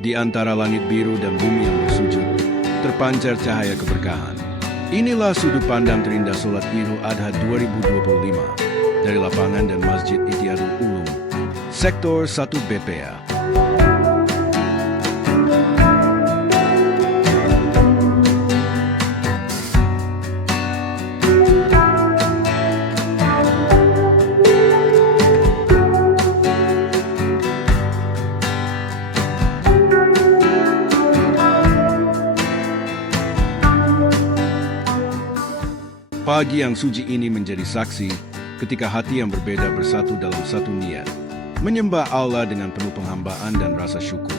Di antara langit biru dan bumi yang bersujud, terpancar cahaya keberkahan. Inilah sudut pandang terindah Sholat Idul Adha 2025 dari lapangan dan Masjid Ihtiyarul Ulum, Sektor 1 BPA. Pagi yang suci ini menjadi saksi ketika hati yang berbeda bersatu dalam satu niat, menyembah Allah dengan penuh penghambaan dan rasa syukur.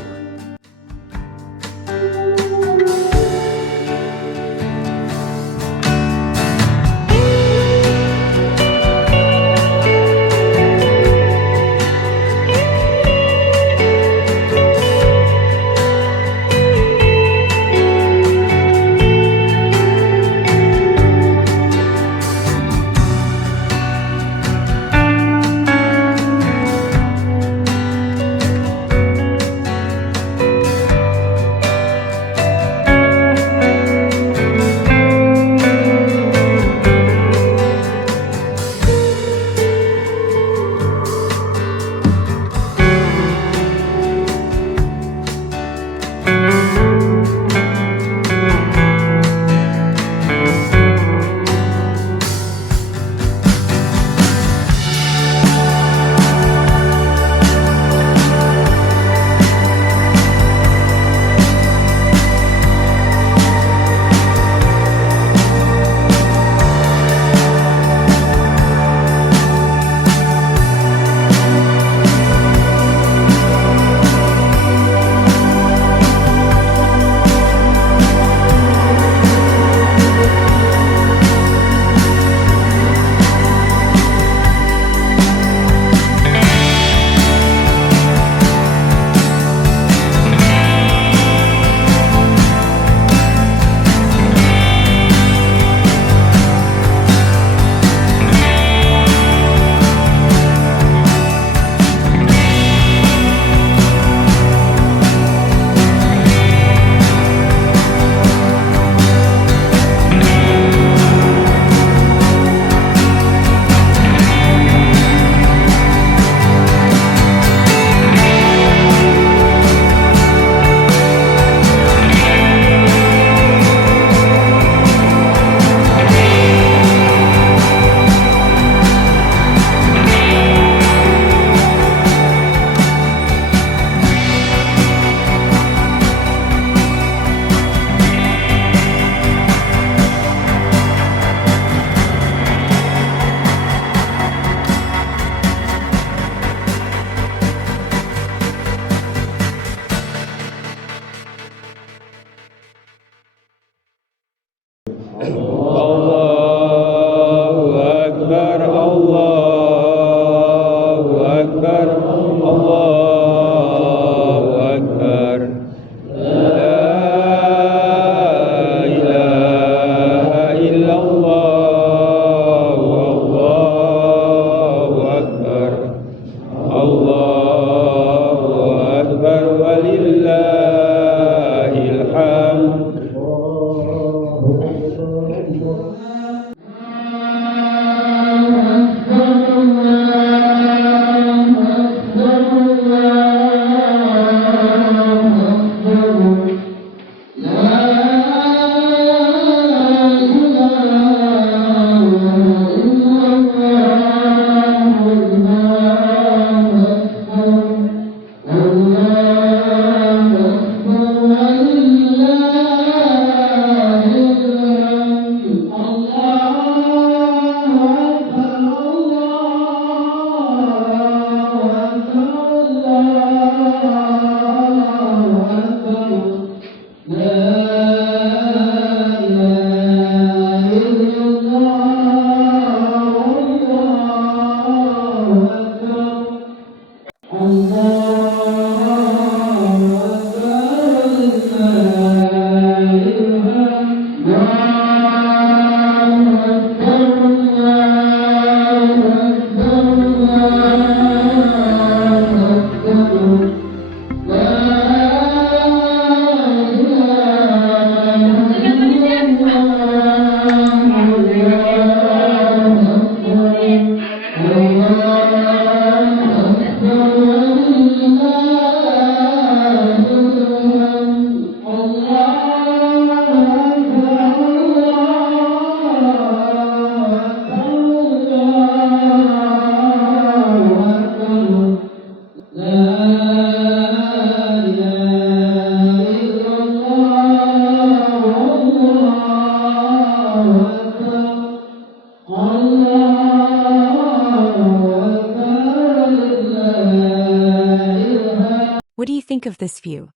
What do you think of this view?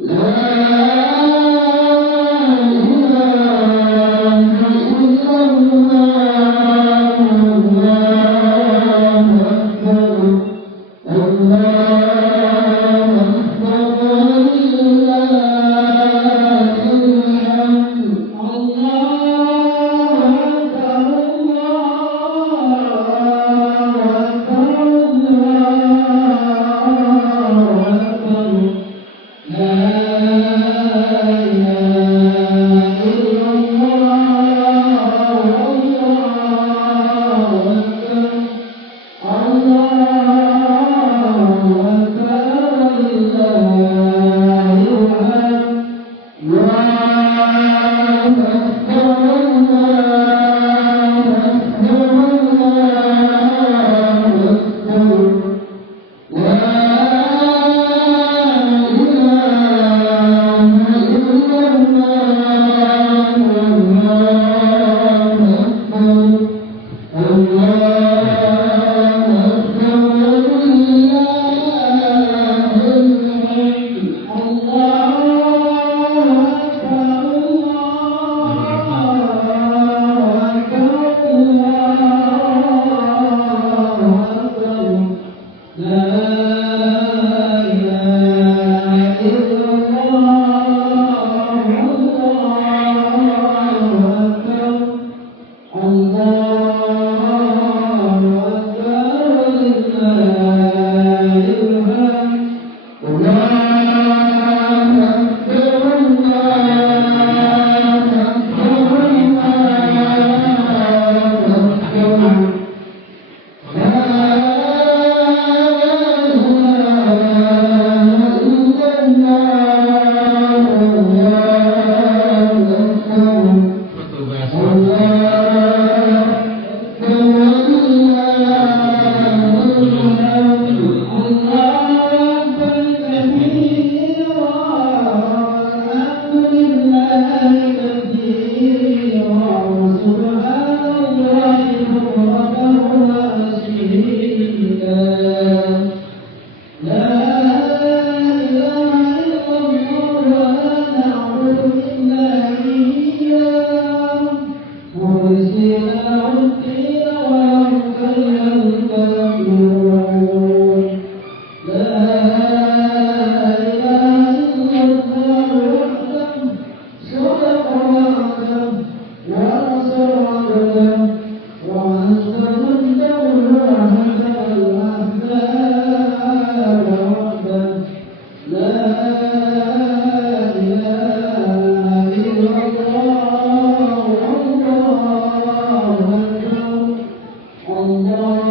La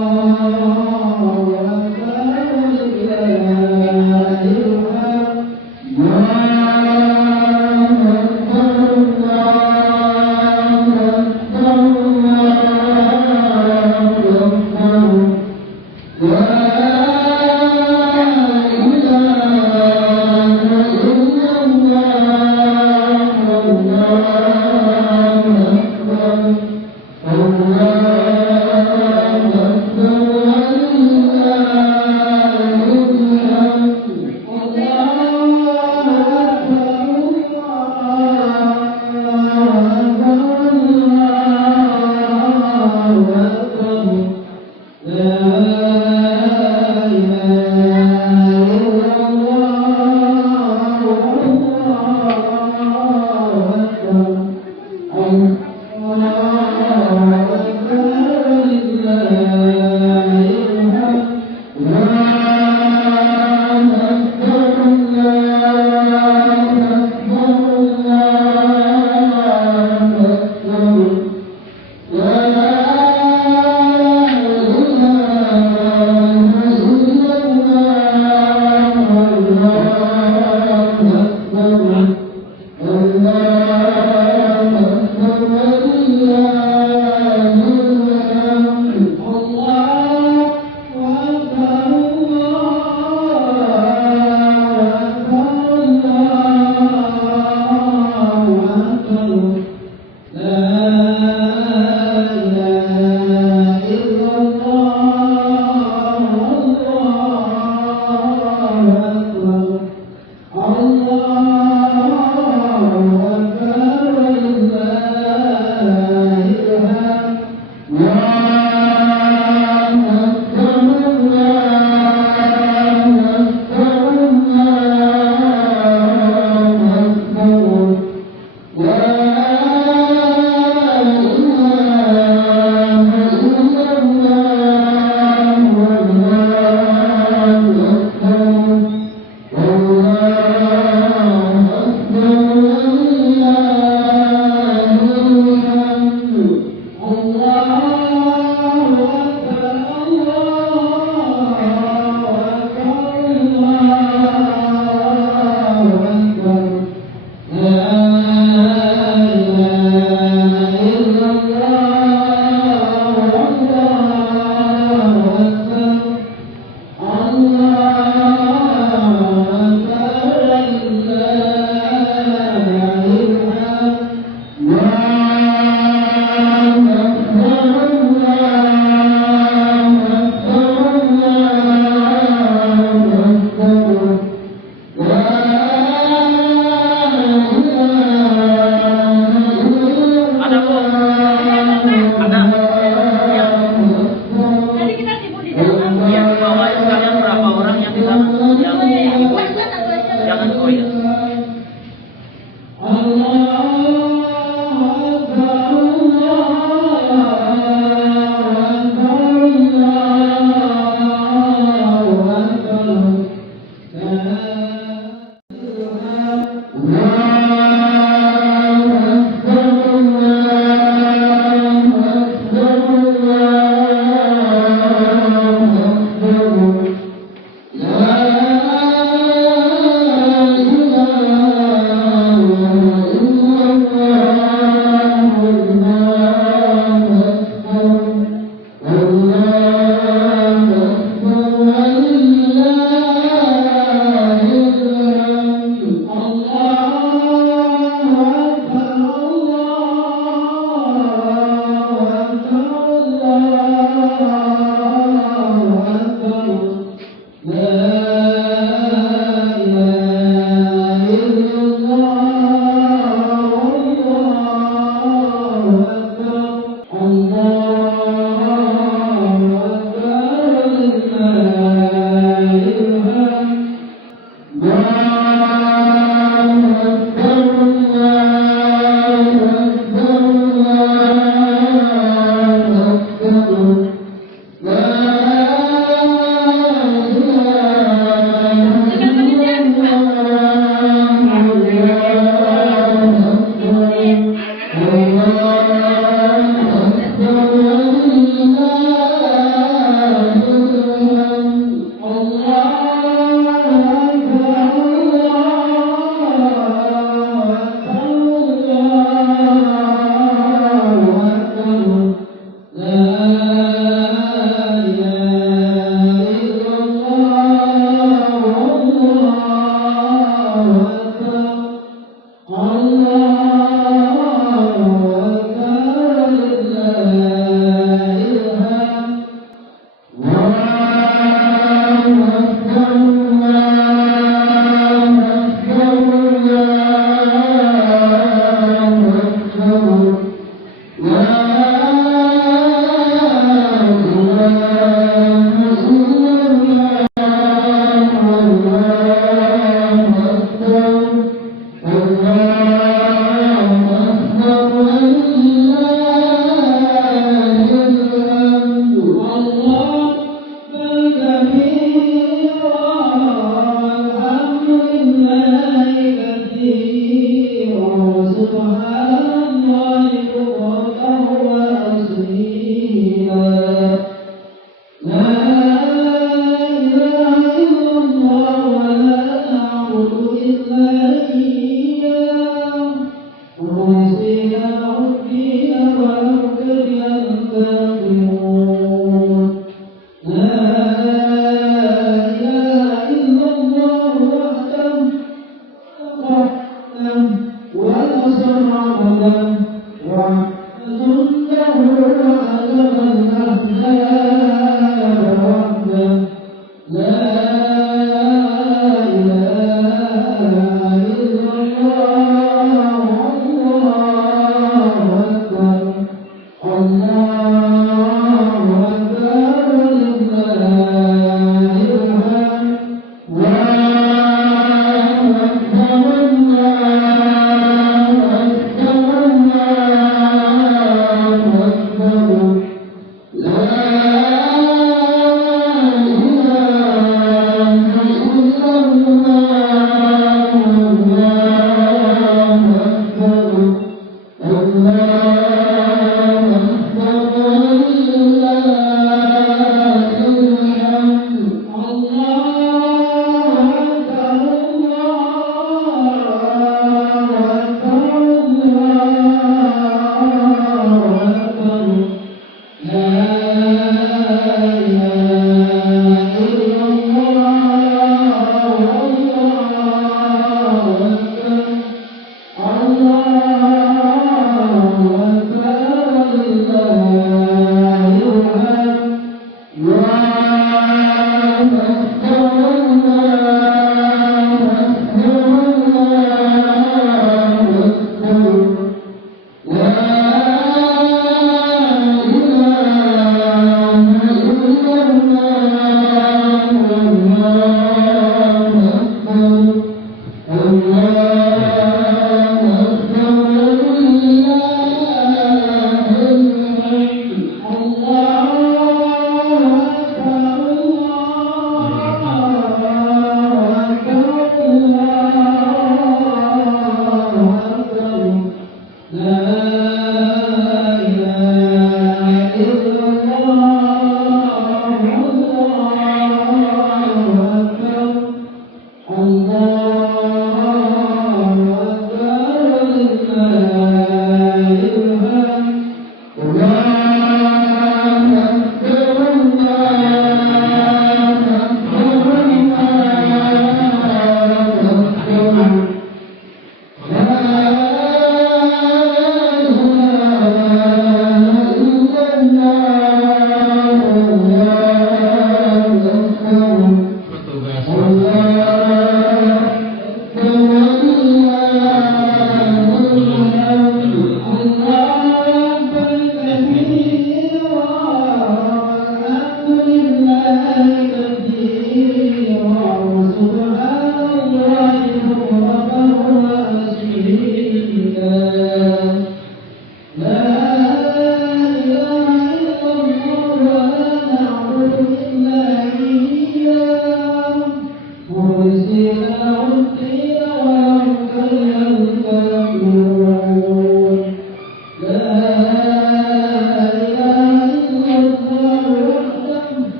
Allah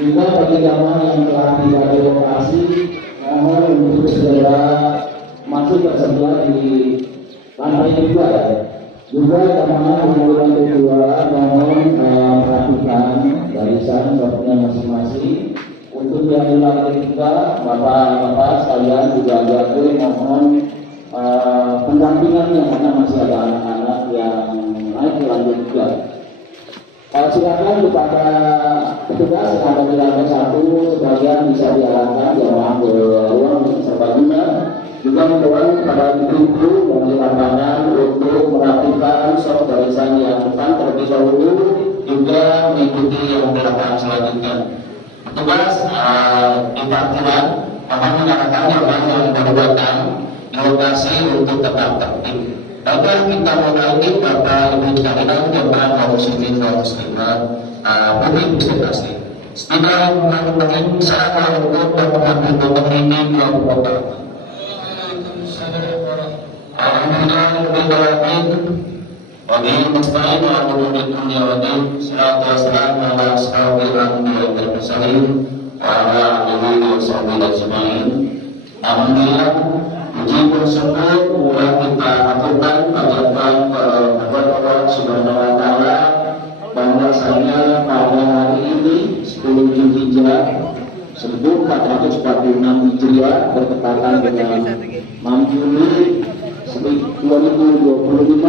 juga bagi jamaah yang telah tiba di lokasi mohon untuk segera masih tersedia di lantai 2 ya. Juga teman-teman di lantai 2 mohon perhatikan barisan dapurnya masing-masing. Untuk yang di lantai 3, bapak-bapak sekalian juga diatur mohon pendampingannya karena masih ada anak-anak yang naik ke lantai 3. Silakan kepada petugas yang ada di lantai 1, sebagian bisa diarahkan jamaah ke ruang serbaguna. Juga mohon kepada ibu-ibu yang di lapangan untuk merapikan sok barisan yang depan terlebih dahulu, juga mengikuti yang belakang selanjutnya. Petugas di parkiran mohon mengarahkan jamaah yang berbuatan di lokasi untuk tetap tertib. Bapak kita mulai Bapak Ibu sekalian jemaah kaum muslimin dan muslimat mungkin bisa pasti. Bismillahirrahmanirrahim. Assalamualaikum warahmatullahi wabarakatuh. Alhamdulillahirrahmanirrahim. Wa bihi nasta'in ala umuri dunya wa din. Salatu wassalamu ala ashabil anbiya'i wal mursalin wa ala alihi wa sahbihi ajma'in. Alhamdulillah, puji bersyukur mulai kita lakukan panjatkan kepada Allah Subhanahu wa taala bahwasanya pada hari ini 10 Zulhijjah 1446 Hijriah bertepatan dengan 6 Juli 2025,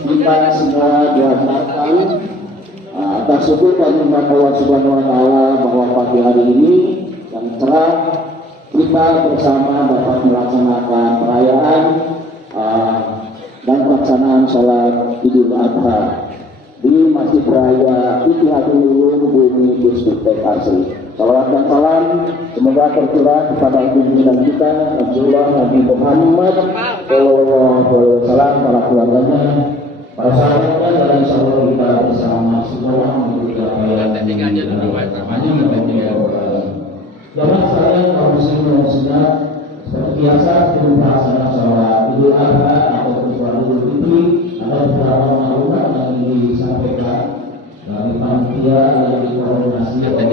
kita semua dihantarkan atas syukur kepada Allah Subhanahu wa taala bahwa pagi hari ini yang cerah kita bersama dapat melaksanakan perayaan dan pelaksanaan sholat Idul Adha di Masjid Raya Ittihadul Bumi District Asri. Salawat dan salam semoga tercurah kepada junjungan kita Rasulullah Nabi Muhammad SAW, para keluarganya, para sahabatnya, dan insya Allah kita bersama semua mengikuti apa yang Jamaah sekalian kaum muslimin dan muslimat, seperti biasa sebelum pelaksanaan sholat Idul Adha atau sholat Idul Fitri, ada beberapa maklumat yang disampaikan dari panitia yang dikoordinasi oleh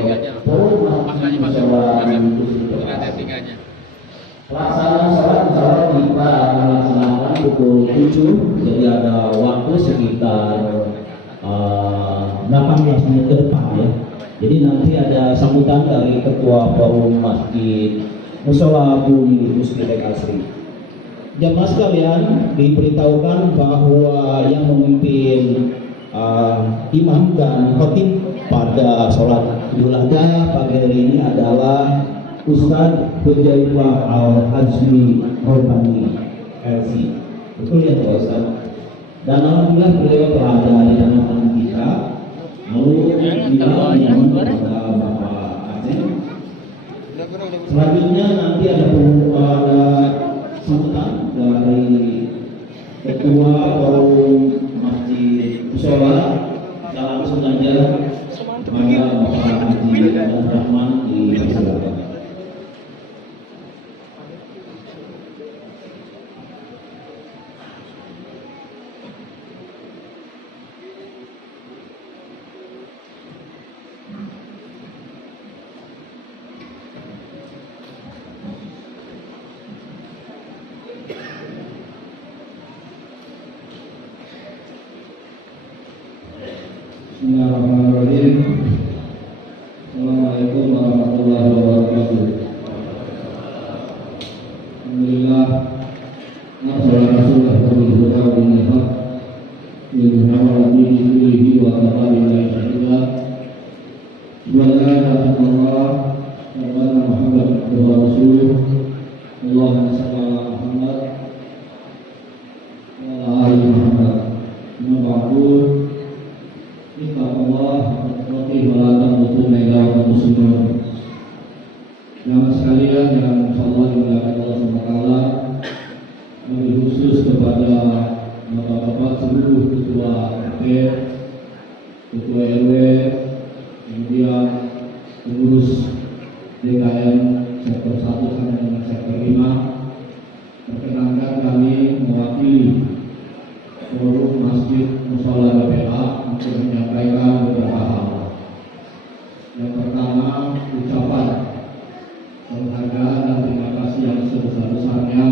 pelaksanaan sholat insya Allah kita akan melaksanakan pukul 7, jadi ada waktu sekitar 18 menit ke depan ya. Jadi nanti ada sambutan dari Ketua Forum Masjid Mushola Bumi District Asri. Jamaah sekalian, diberitahukan bahwa yang memimpin imam dan khotib pada sholat Idul Adha pagi hari ini adalah Ustadz Hujaifah Al-Hazmi Rohani LC. Betul ya Pak Ustadz? Dan alhamdulillah beliau telah ada di tengah kita. Lalu kita mohon kepada Bapak Aceh. Selanjutnya nanti ada sambutan dari Ketua Forum Masjid Mushola. Kita langsung saja kepada Bapak Haji Rahman di Jakarta. Bismillahirrahmanirrahim. Assalamualaikum warahmatullahi wabarakatuh. Alhamdulillah. Nasrul Rasulullah sallallahu alaihi wasallam. Yuhawati dirihi wa taqabilah syahida. Subhanallah. Sayyidina Muhammad wa Rasul. Allahumma shalli ala Muhammad wa ala ali Muhammad. Amma ba'du. Jamaah sekalian yang insyaallah dimuliakan Allah SWT, lebih khusus kepada bapak-bapak seluruh ketua RT, ketua RW, kemudian pengurus DKM sektor 1 sampai dengan sektor 5. Perkenankan kami mewakili Forum Masjid Mushola BPA untuk menyampaikan beberapa hal. Yang pertama, ucapan penghargaan dan terima kasih yang sebesar-besarnya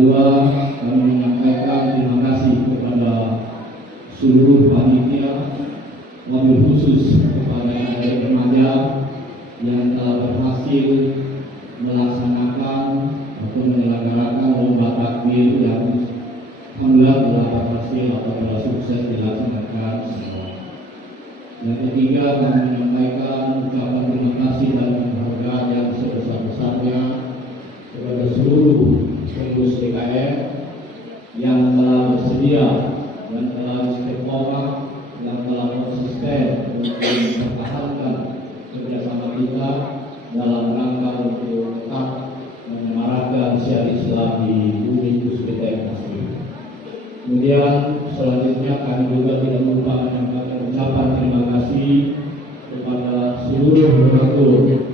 kedua, kami menyampaikan terima kasih kepada seluruh panitia, wabil khusus kepada adik remaja yang telah berhasil melaksanakan atau menyelenggarakan lomba takbir yang alhamdulillah telah berhasil atau telah sukses dilaksanakan semua. Yang ketiga, kami menyampaikan ucapan terima kasih dan penghargaan yang sebesar-besarnya kepada seluruh pengurus DKM yang telah bersedia dan telah istiqomah, yang telah konsisten untuk mempertahankan kerjasama kita dalam rangka untuk tetap menyemarakan syiar Islam di bumi Puspita Asri. Kemudian selanjutnya kami juga tidak lupa menyampaikan ucapan terima kasih kepada seluruh donatur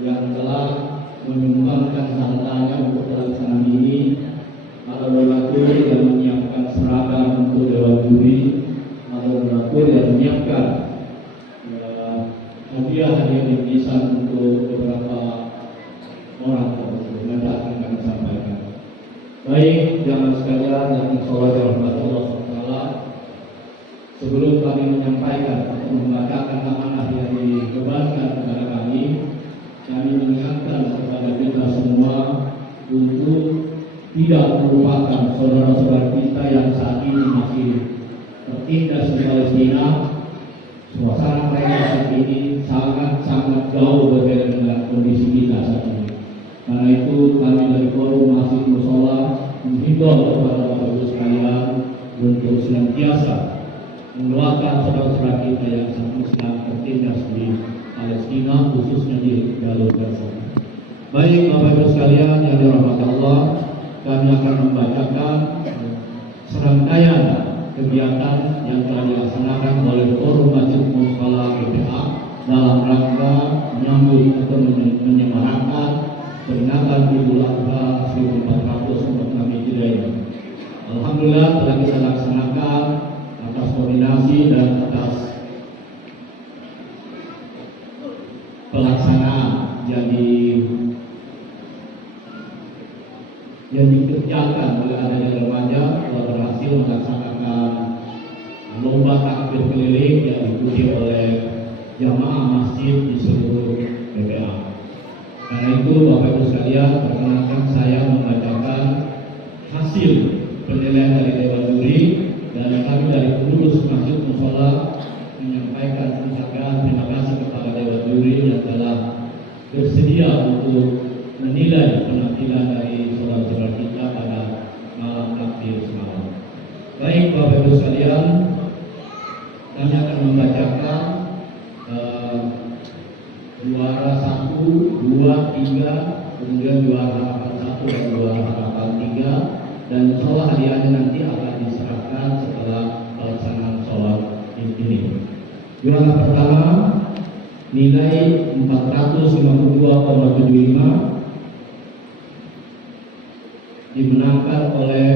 yang telah menyumbangkan hartanya untuk pelaksanaan ini. Para donatur yang menyiapkan seragam untuk dewan juri, para donatur yang menyiapkan hadiah-hadiah bingkisan untuk beberapa orang tertentu. Nanti akan kami sampaikan. Baik, jamaah sekalian yang dirahmati Allah SWT, sebelum kami menyampaikan atau membacakan amanah yang dibebankan kepada kami mengingatkan kepada kita semua untuk tidak melupakan saudara-saudara kita yang saat ini masih tertindas di Palestina. Suasana mereka saat ini sangat jauh berbeda dengan kondisi kita saat ini. Karena itu kami dari Forum Masjid Musola menghimbau kepada Bapak Ibu sekalian untuk senantiasa mendoakan saudara-saudara kita yang sedang tertindas di Palestina, khususnya di jalur Gaza. Baik Bapak Ibu sekalian yang dirahmati Allah, kami akan membacakan serangkaian kegiatan yang telah dilaksanakan oleh Forum Masjid Musola BPA dalam rangka menyambut atau menyemarakan peringatan Idul Adha 1446 Hijriah ini. Alhamdulillah telah kita laksanakan atas koordinasi dan atas pelaksanaan yang dikerjakan oleh adik remaja telah berhasil melaksanakan lomba takbir keliling yang diikuti oleh jamaah masjid di seluruh BPA. Karena itu Bapak Ibu sekalian, perkenankan saya membacakan hasil penilaian dari Dewan Juri, dan kami dari pengurus Masjid Musola menyampaikan ucapan terima kasih kepada Dewan Juri yang telah bersedia untuk menilai penampilan dari saudara-saudara kita pada malam takbir semalam. Baik Bapak Ibu sekalian, kami akan membacakan juara 1, 2, 3, kemudian juara harapan 1 dan juara harapan 3, dan insya hadiahnya nanti akan diserahkan setelah pelaksanaan sholat ini. Juara pertama nilai 452,75 dimenangkan oleh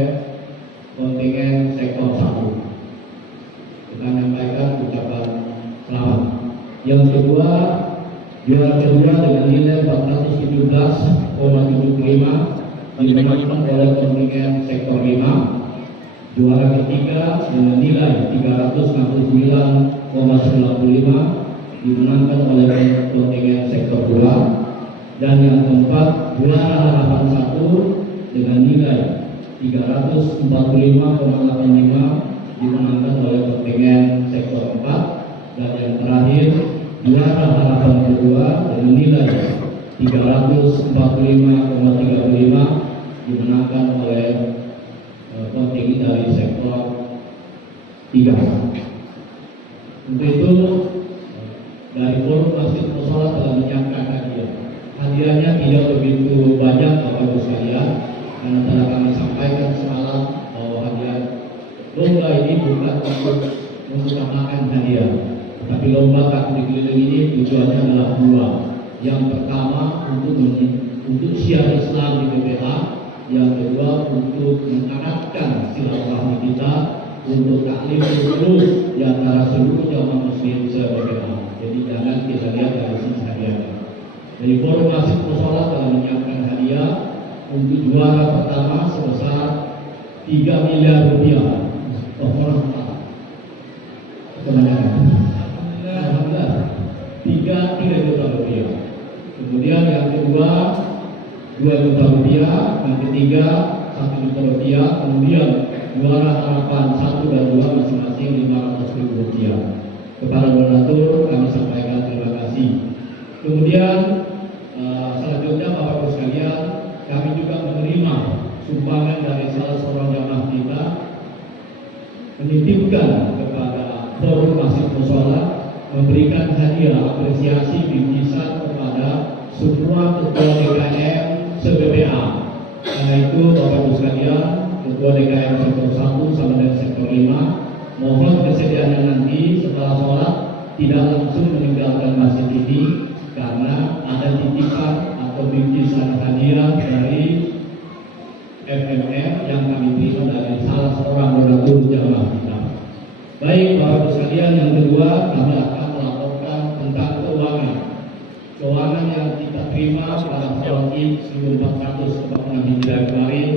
kontingen sektor 1. Kita menyampaikan ucapan selamat. Yang kedua, juara kedua dengan nilai 417,75 dimenangkan oleh kontingen sektor 5. Juara ketiga dengan nilai 369,95 dimenangkan oleh kontingen sektor 2. Dan yang keempat, juara harapan 1 dengan nilai 345,85 dimenangkan oleh kontingen sektor 4. Dan yang terakhir, juara harapan kedua dengan nilai 345,35 dimenangkan oleh kontingen dari sektor 3. Untuk itu dari Forum Masjid Musola telah menyiapkan hadiah. Hadiahnya tidak begitu banyak Bapak Ibu sekalian, karena telah kami sampaikan semalam bahwa hadiah lomba ini bukan untuk mengutamakan hadiah, tapi lomba takbir keliling ini tujuannya adalah dua. Yang pertama untuk syiar Islam di BPA, yang kedua untuk mengarahkan silaturahmi kita untuk taklim terus di antara seluruh jamaah muslim se-BPA. Jadi jangan kita lihat dari sisi hadiahnya. Dari Forum Masjid Musola telah menyiapkan hadiah untuk juara pertama sebesar 3 miliar rupiah. Alhamdulillah 3 juta rupiah. Kemudian yang kedua 2 juta rupiah, yang ketiga 1 juta rupiah, kemudian juara harapan 1 dan 2 masing-masing 500.000 rupiah. Kepada donatur kami sampaikan terima kasih. Kemudian selanjutnya Bapak Ibu sekalian, kami juga menerima sumbangan dari salah seorang jamaah kita menitipkan kepada Forum Masjid Mushola, memberikan hadiah apresiasi bingkisan kepada semua ketua DKM se-BPA. Karena itu Bapak Ibu sekalian, ketua DKM sektor 1 sama dengan sektor 5, mohon kesediaannya nanti setelah sholat tidak langsung meninggalkan masjid ini, karena ada titipan atau bingkisan hadiah dari FMR yang kami terima dari salah seorang donatur jamaah kita. Baik Bapak Ibu sekalian, yang kedua kami akan melaporkan tentang keuangan yang kita terima pada tahun 1446 Hijriah kemarin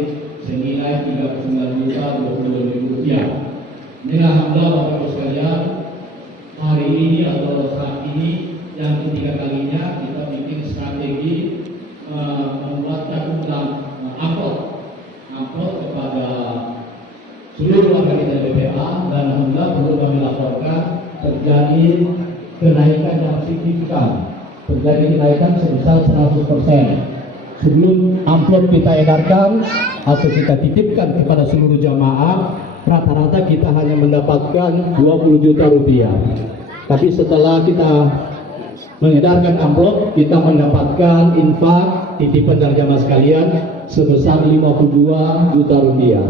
senilai 39.022.000 rupiah. Inilah alhamdulillah Bapak Ibu sekalian, hari ini atau saat ini yang ketiga kalinya kita bikin strategi membuatkan amplop kepada seluruh warga kita BPA, dan alhamdulillah perlu kami laporkan terjadi kenaikan yang signifikan, terjadi kenaikan sebesar 100%. Sebelum amplop kita edarkan atau kita titipkan kepada seluruh jamaah, rata-rata kita hanya mendapatkan 20 juta rupiah. Tapi setelah kita mengedarkan amplop, kita mendapatkan infak titipan dari jamaah sekalian sebesar 52 juta rupiah.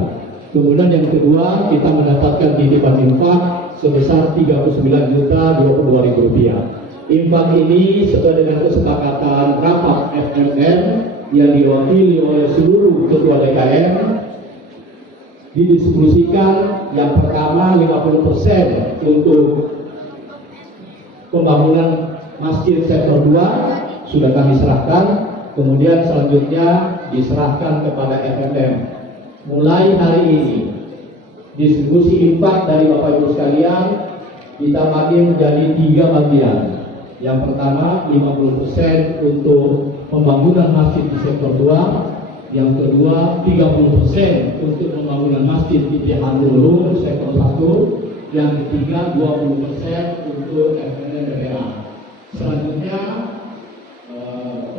Kemudian yang kedua, kita mendapatkan titipan infak sebesar 39.022.000 rupiah. Infak ini sesuai dengan kesepakatan rapat FMR yang diwakili oleh seluruh ketua DKM, didistribusikan yang pertama 50% untuk pembangunan masjid sektor 2 sudah kami serahkan, kemudian selanjutnya diserahkan kepada FMM. Mulai hari ini distribusi infak dari Bapak Ibu sekalian kita bagi menjadi 3 bagian. Yang pertama 50% untuk pembangunan masjid di sektor 2, yang kedua 30% untuk pembangunan masjid di Cihandulu sektor 1, yang ketiga 20% untuk FMM BPA. Selanjutnya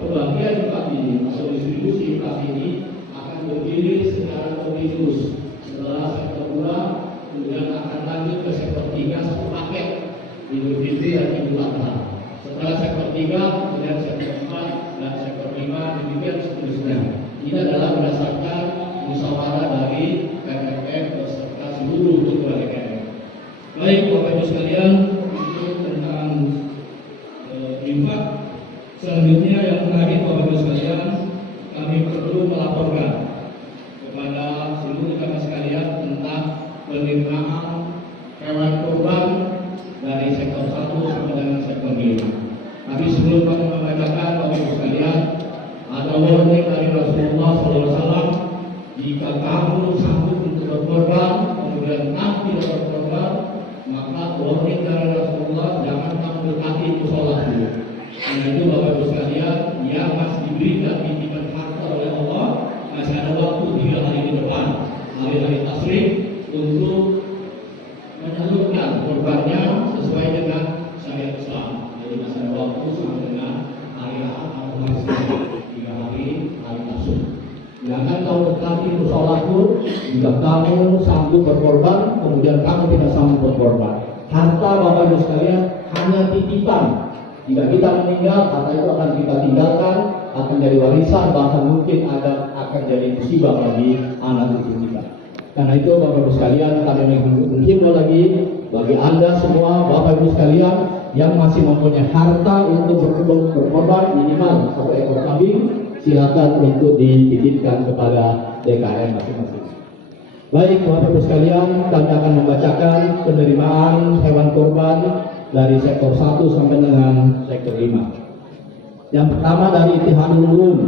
pembagian infak ini atau distribusi infak ini akan berdiri secara kontinus. Setelah sektor 2 kemudian akan lanjut ke sektor 3 satu paket Idul Fitri dan Idul Adha. Setelah sektor 3 kemudian sektor 4 dan sektor 5, demikian seterusnya. Ini adalah berdasarkan musyawarah dari FMM beserta seluruh ketua DKM. Baik Bapak Ibu sekalian, itu tentang infak. Selanjutnya yang terakhir Bapak Ibu sekalian, kami perlu melaporkan kepada seluruh jamaah sekalian tentang penerimaan hewan kurban dari sektor 1 sampai dengan sektor 5. Tapi sebelum kami membacakan Bapak Ibu sekalian, ada warning dari Rasulullah SAW, jika kamu sanggup untuk berkorban kemudian tidak berkorban, maka warning dari Rasulullah, jangan kamu dekati musola dulu. Karena itu Bapak Ibu sekalian, yang masih diberikan titipan harta oleh Allah, masih ada waktu 3 hari di depan, hari-hari tasyrik, untuk menyalurkan korbannya sesuai dengan syariat Islam. Jadi masih ada waktu sampai dengan hari Ahad atau hari Senin, 3 hari tasyrik. Jangan kamu dekati musolaku jika kamu sanggup berkorban, kemudian kamu tidak sanggup berkorban. Harta Bapak Ibu sekalian hanya titipan. Jika kita meninggal, harta itu akan kita tinggalkan, akan jadi warisan, bahkan mungkin akan jadi musibah bagi anak cucu kita. Karena itu Bapak Ibu sekalian, kami menghimbau lagi bagi Anda semua Bapak Ibu sekalian yang masih mempunyai harta untuk berkorban minimal 1 ekor kambing, silakan untuk dititipkan kepada DKM masing-masing. Baik Bapak Ibu sekalian, kami akan membacakan penerimaan hewan kurban dari sektor 1 sampai dengan sektor 5. Yang pertama dari Ittihadul Ulum,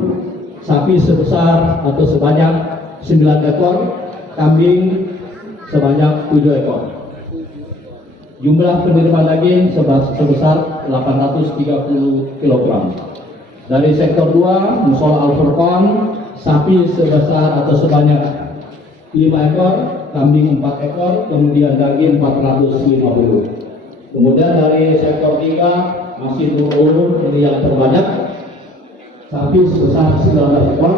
sapi sebesar atau sebanyak 9 ekor kambing sebanyak 7 ekor. Jumlah penerima daging sebesar 830 kg. Dari sektor 2, Musola Al-Furqan, sapi sebesar atau sebanyak 5 ekor, kambing 4 ekor, kemudian daging 450. Kemudian dari sektor 3, Masjid Nurul, ini yang terbanyak, sapi sebesar 19 ekor.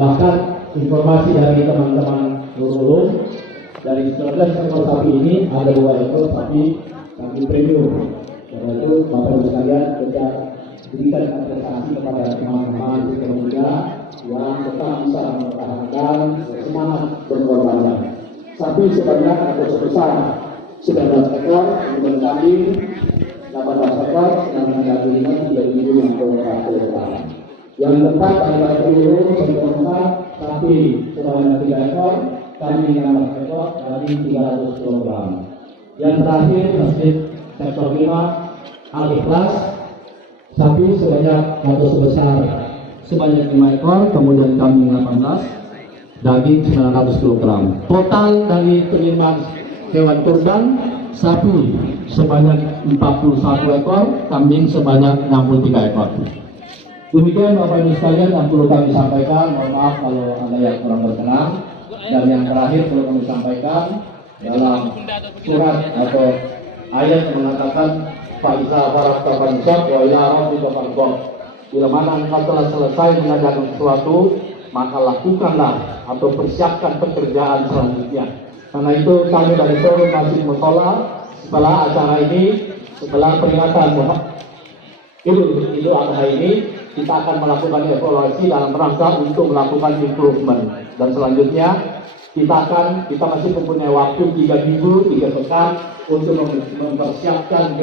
Bahkan informasi dari teman-teman Nurul, dari 19 ekor sapi ini ada 2 ekor sapi premium. Karena itu Bapak Ibu sekalian kita berikan apresiasi kepada teman-teman di Indonesia yang tetap bisa mempertahankan semangat berkorban. Sapi sebanyak atau sebesar 19 ekor, kemudian kambing 18 ekor, sedangkan dagingnya 3.000 kg. Yang keempat adalah seluruh sebenarnya sapi sebanyak 3 ekor, kambing 16 ekor, daging 300 kg. Yang terakhir masjid sektor 5 Al-Ikhlas, sapi sebanyak atau sebesar sebanyak 5 ekor, kemudian kambing 18, daging 900 kg. Total dari penerimaan hewan kurban, sapi sebanyak 41 ekor, kambing sebanyak 63 ekor. Demikian Bapak Ibu sekalian yang perlu kami sampaikan. Mohon maaf kalau ada yang kurang berkenan. Dan yang terakhir perlu kami sampaikan dalam surat atau ayat yang mengatakan Faiza Barakta Fansab wa ila rabbika farghab. Bila mana engkau telah selesai mengerjakan sesuatu, maka lakukanlah atau persiapkan pekerjaan selanjutnya. Karena itu kami dari Forum Masjid Musola setelah acara ini, setelah peringatan Idul Adha ini, kita akan melakukan evaluasi dalam rangka untuk melakukan improvement. Dan selanjutnya kita masih mempunyai waktu 3 minggu, 3 pekan untuk mempersiapkan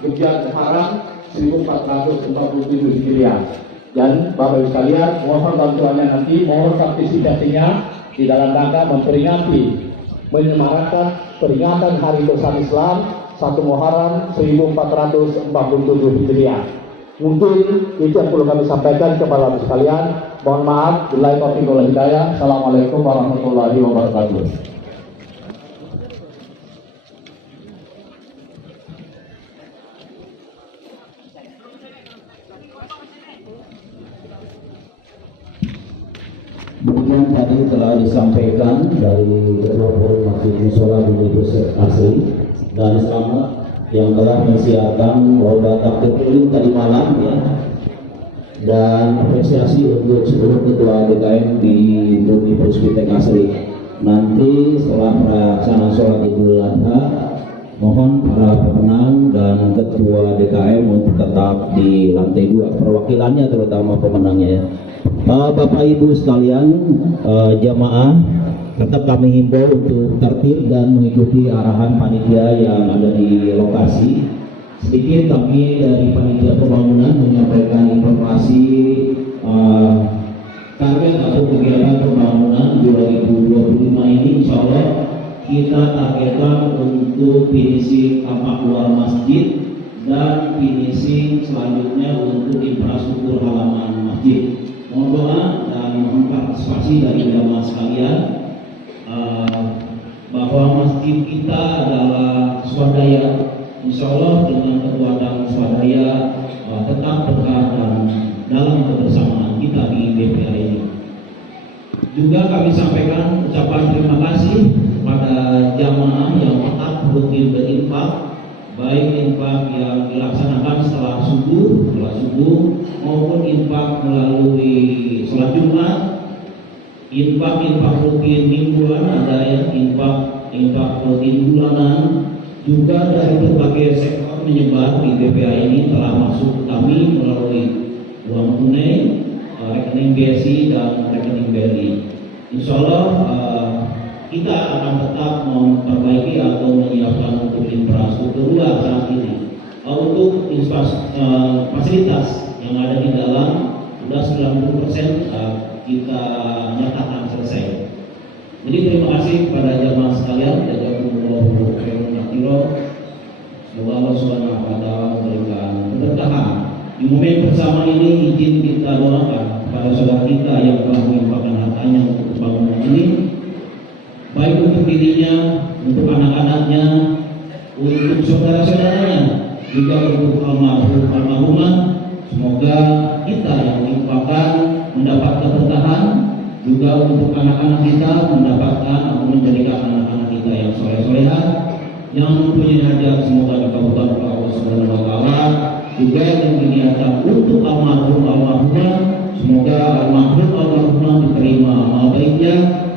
Gejar Haram 1447 Hijriah. Dan Bapak Ibu sekalian, mohon bantuannya nanti, mohon partisipasinya di dalam rangka menyemarakan peringatan Hari Besar Islam 1 Muharram 1447 Hijriah. Mungkin itu yang perlu kami sampaikan kepada Bapak sekalian. Mohon maaf, billahi taufiq wal hidayah. Assalamualaikum warahmatullahi wabarakatuh. Demikian tadi telah disampaikan dari Ketua Forum Masjid Musola di Asri dan selamat yang telah menyiapkan lomba takbir keliling tadi malam ya, dan apresiasi untuk seluruh ketua DKM di Bumi Puspitek Asri. Nanti setelah pelaksanaan sholat Idul Adha, mohon para pemenang dan ketua DKM untuk tetap di lantai 2, perwakilannya terutama pemenangnya ya. Bapak Ibu sekalian, jamaah, tetap kami himbau untuk tertib dan mengikuti arahan panitia yang ada di lokasi. Sedikit kami dari panitia pembangunan menyampaikan informasi target atau kegiatan pembangunan 2025 ini, insya Allah kita targetkan untuk finishing tampak luar masjid dan finishing selanjutnya untuk infrastruktur halaman masjid. Mohon doa dan mohon partisipasi dari jamaah sekalian bahwa masjid kita adalah swadaya. Insya Allah dengan kekuatan swadaya tetap dekat dan dalam kebersamaan kita di BPA ini. Juga kami sampaikan ucapan terima kasih pada jamaah yang tetap rutin berinfak, baik infak yang dilaksanakan setelah subuh maupun infak melalui sholat Jumat, infak rutin mingguan, ada yang infak rutin bulanan, juga dari berbagai sektor menyebar di BPA ini telah masuk kami melalui uang tunai, rekening BSI dan rekening BRI. Insya Allah kita akan tetap memperbaiki atau menyiapkan untuk infrastruktur luar saat ini. Untuk fasilitas yang ada di dalam sudah 90% kita nyatakan selesai. Jadi terima kasih kepada jamaah sekalian, jazakumullahu khairan katsiran. Semoga Allah Subhanahu wa taala memberikan keberkahan. Di momen bersama ini izin kita doakan kepada saudara kita yang telah menginfakkan hartanya untuk pembangunan ini. baik untuk dirinya, untuk anak-anaknya, untuk saudara-saudaranya, juga untuk almarhumah. Semoga kita yang menginfakkan mendapat keberkahan, juga untuk anak-anak kita mendapatkan atau menjadikan anak-anak kita yang soleh-solehah, yang mempunyai hajat semoga dikabulkan oleh Allah Subhanahu wa taala. Juga yang diniatkan untuk almarhumah, semoga almarhumah diterima amal baiknya,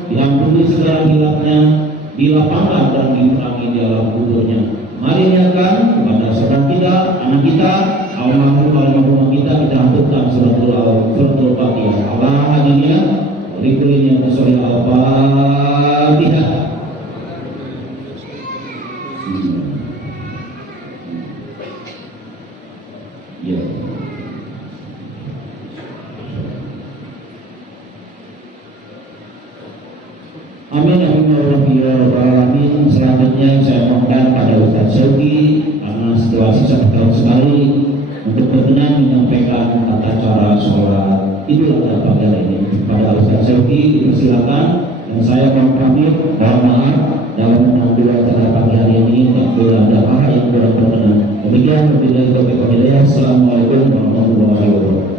diampuni segala hilafnya, dilapangkan dan dikurangi di alam kuburnya. Mari niatkan kepada saudara kita, anak kita, almarhumah kita haturkan suratul Fatihah. Allah hadinya berikutnya kesoleh Al-Fatihah. Ya. Amin ya rabbal alamin. Selanjutnya saya mohonkan pada Ustaz Syauqi karena situasi setahun sekali untuk berkenan menyampaikan tata cara sholat Idul Adha pada hari ini. Pada Ustaz Syauqi dipersilakan, dan saya pamit mohon maaf dalam mengambil acara pagi hari ini tak ada hal yang kurang berkenan. Demikian wabillahi taufiq wal hidayah. Assalamualaikum warahmatullahi wabarakatuh.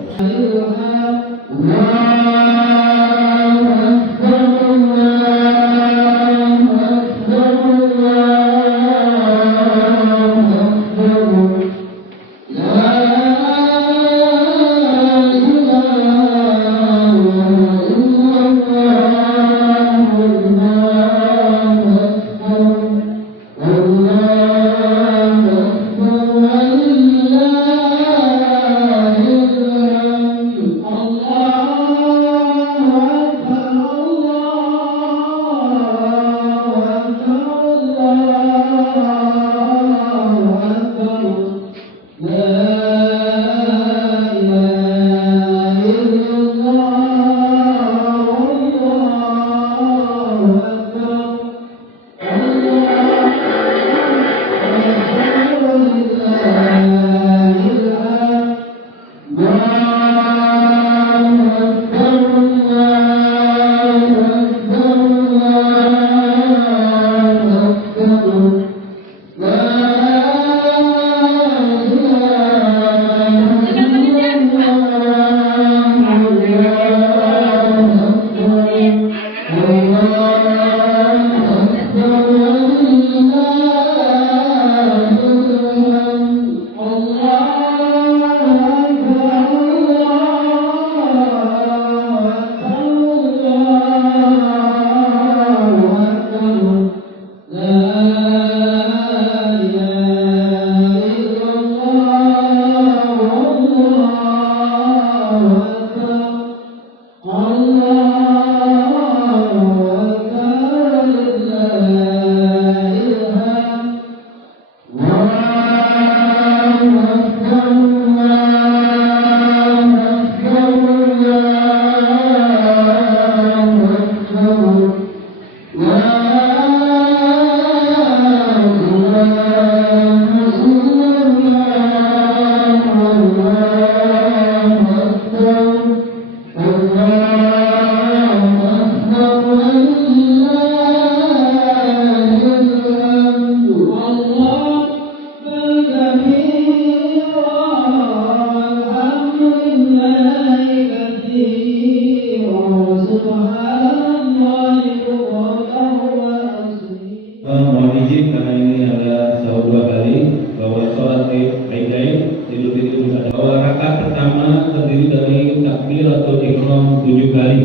Mohon izin karena ini ada sahur 2 kali bahwa sholat Aidain Idul Fitri bisa bahwa rakaat pertama terdiri dari takbiratul ihram 7 kali,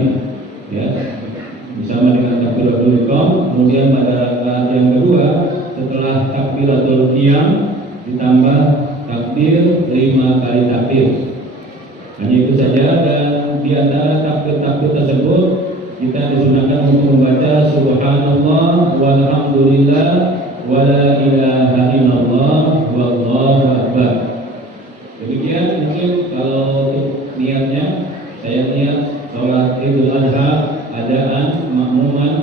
ya, bersama dengan takbiratul ihram. Kemudian pada rakaat yang kedua setelah takbiratul qiyam ditambah takbir 5 kali takbir. Hanya itu saja, dan di antara takbir-takbir tersebut kita disunahkan untuk membaca subhanallah walhamdulillah wala ilaha illallah wallahu akbar. Demikian mungkin kalau untuk niatnya, saya niat sholat Idul Adha adaan makmuman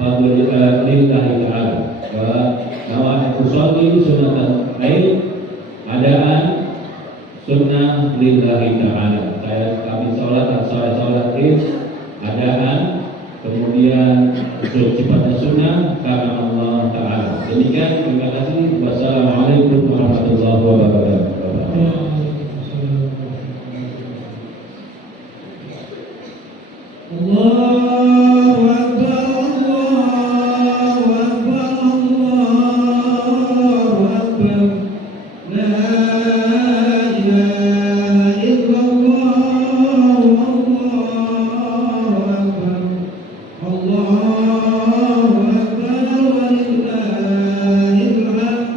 fadlillahi ta'ala wa nawa usolli sunatan aid adaan sunnah lillahi ta'ala. Kami sholat Id adaan, kemudian sifatnya sunnah Allahu Akbar, Allahu Akbar, Allahu Akbar. La ilaha illallah, Allahu Akbar. Allahu Akbar walillahil hamd.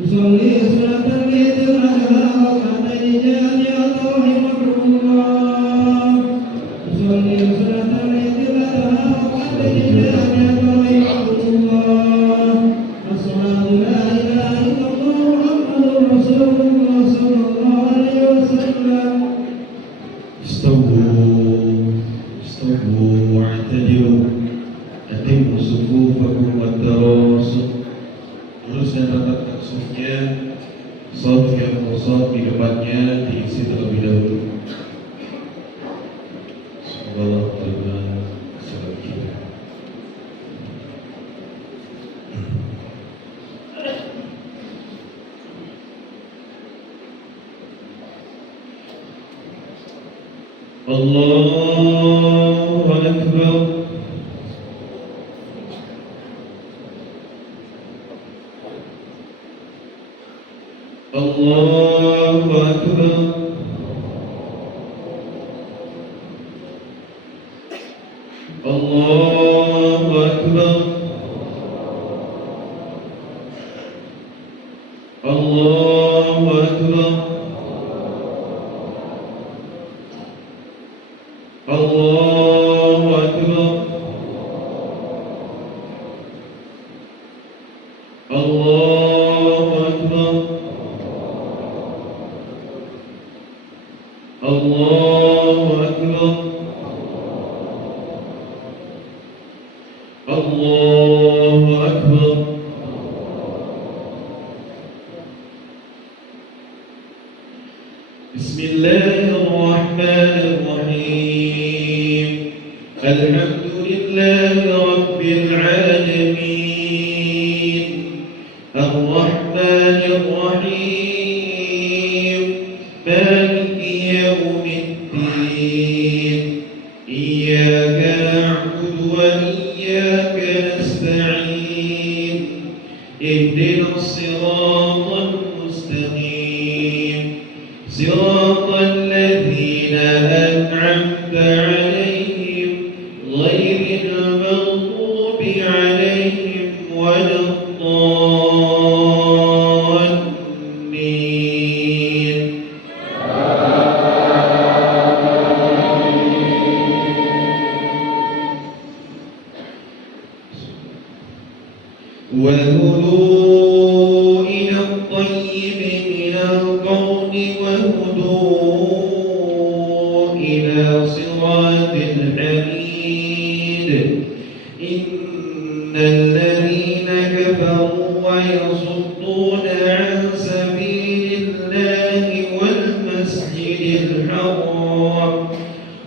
Usolli salatan lidil ala rakatain jami'at rahimakumullah. Usolli salatan lidil ala rakatain jami'at rahimakumullah. As-salatu la ilaha illallah Muhammadur Rasulullah sallallahu alaihi wasallam. استووا واعتدلوا أتموا صفوفكم والتراصوا. Terusnya ratatkan sufnya, saf yang kosong di depannya diisi terlebih dahulu. Sallallahu alaihi wasallam. Allahu Akbar. Allahu Akbar. Allahu Akbar. Allahu Akbar. Allahu Akbar. Allahu Akbar. Allahu Akbar. Allahu Akbar. Bismillahirrahmanirrahim. Alhamdulillahi Rabbil alamin. Ar-Rahmanir Rahim. Maliki yawmiddin. Iyyaka na'budu wa iyyaka nasta'in. Ihdinas siratal mustaqim. Siratal ladzina an'amta 'alaihim ghairil maghdubi 'alaihim waladdallin. وهدوا إلى الطيب من القول وهدوا إلى صراط الحميد. إن الذين كفروا ويصدون عن سبيل الله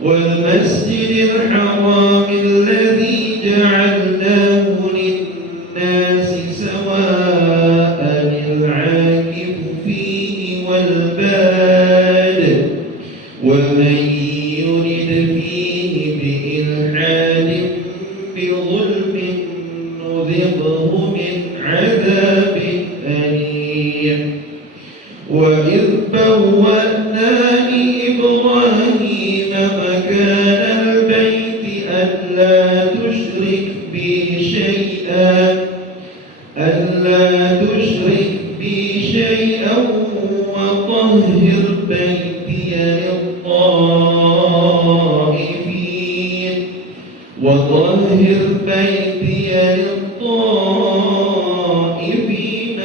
والمسجد الحرام الذي جعلناه للناس سواء العاكف فيه والباد. ومن يرد فيه بإلحاد بظلم نذقه من عذاب أليم. وإذ بوأنا لإبراهيم مكان البيت ألا تشرك بي شيئا وطهر بيتي للطائفين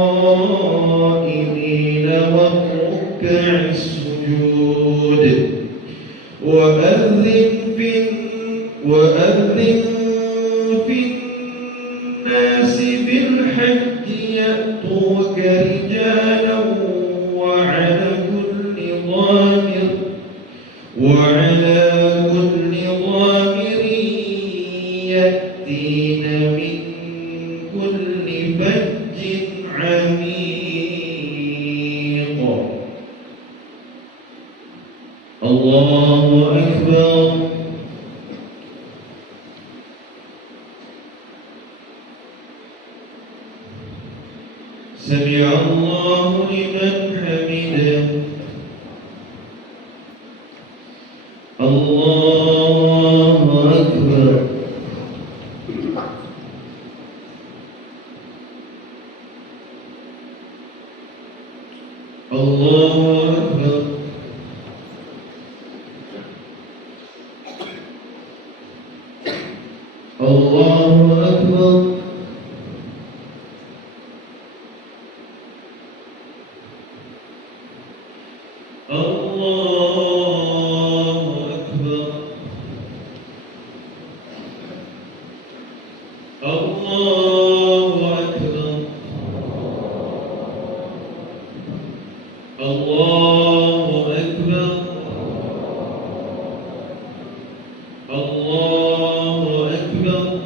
والقائمين والركع السجود. وأذن في الناس بالحج يأتوك رجالا وعلى كل ضامر يأتين من كل فج عميق. الله أكبر. سمع الله لمن حمده الله أكبر الله أكبر الله أكبر الله أكبر الله أكبر الله أكبر الله أكبر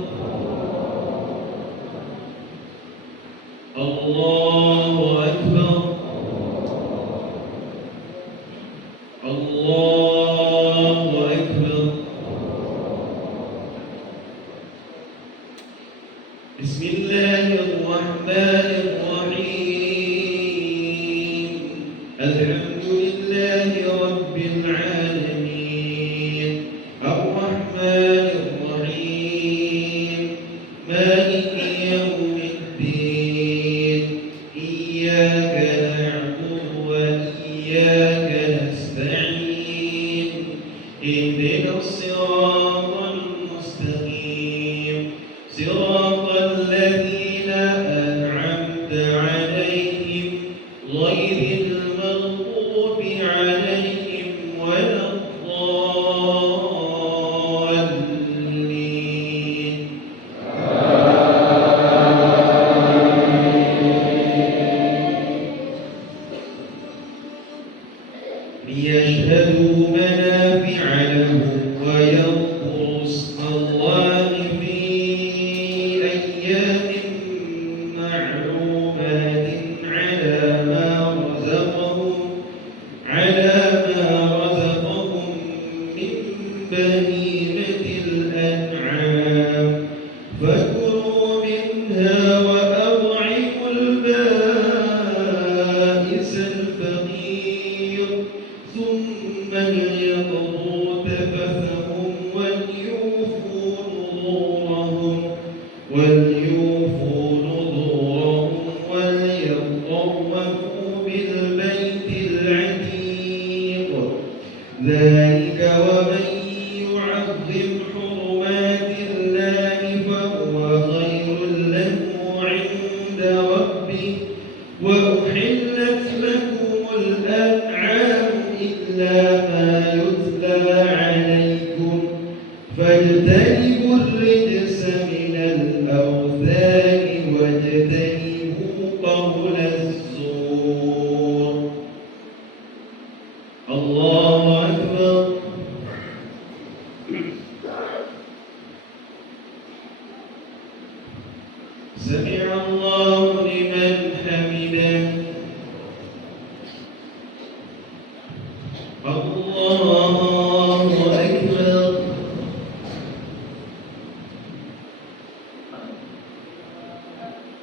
الله أكبر الله أكبر بسم الله الرحمن الرحيم الحمد لله رب العالمين الرحمن الرحيم مالك يوم الدين إياك نعبد وإياك نستعين اهدنا الصراط المستقيم صراط الذين أنعمت عليهم غير المغضوب عليهم ولا الضالين ليشهدوا منافع لهم ويذكروا اسم الله في أيام معلومات على ما رزقهم من بهيمة الأنعام فكلوا منها وأطعموا البائس الفقير ثم ليقضوا تفثهم وليوفوا نذورهم وليطوفوا بالبيت العتيق ذلك ومن يعظم حرمات الله فهو خير له عند ربه وأحلت لكم الأنعام إلا ما يتلى عليكم فاجتنبوا الرجس من الأوثان واجتنبوا قول الزور الله أكبر سمع الله لمن حمده الله أكبر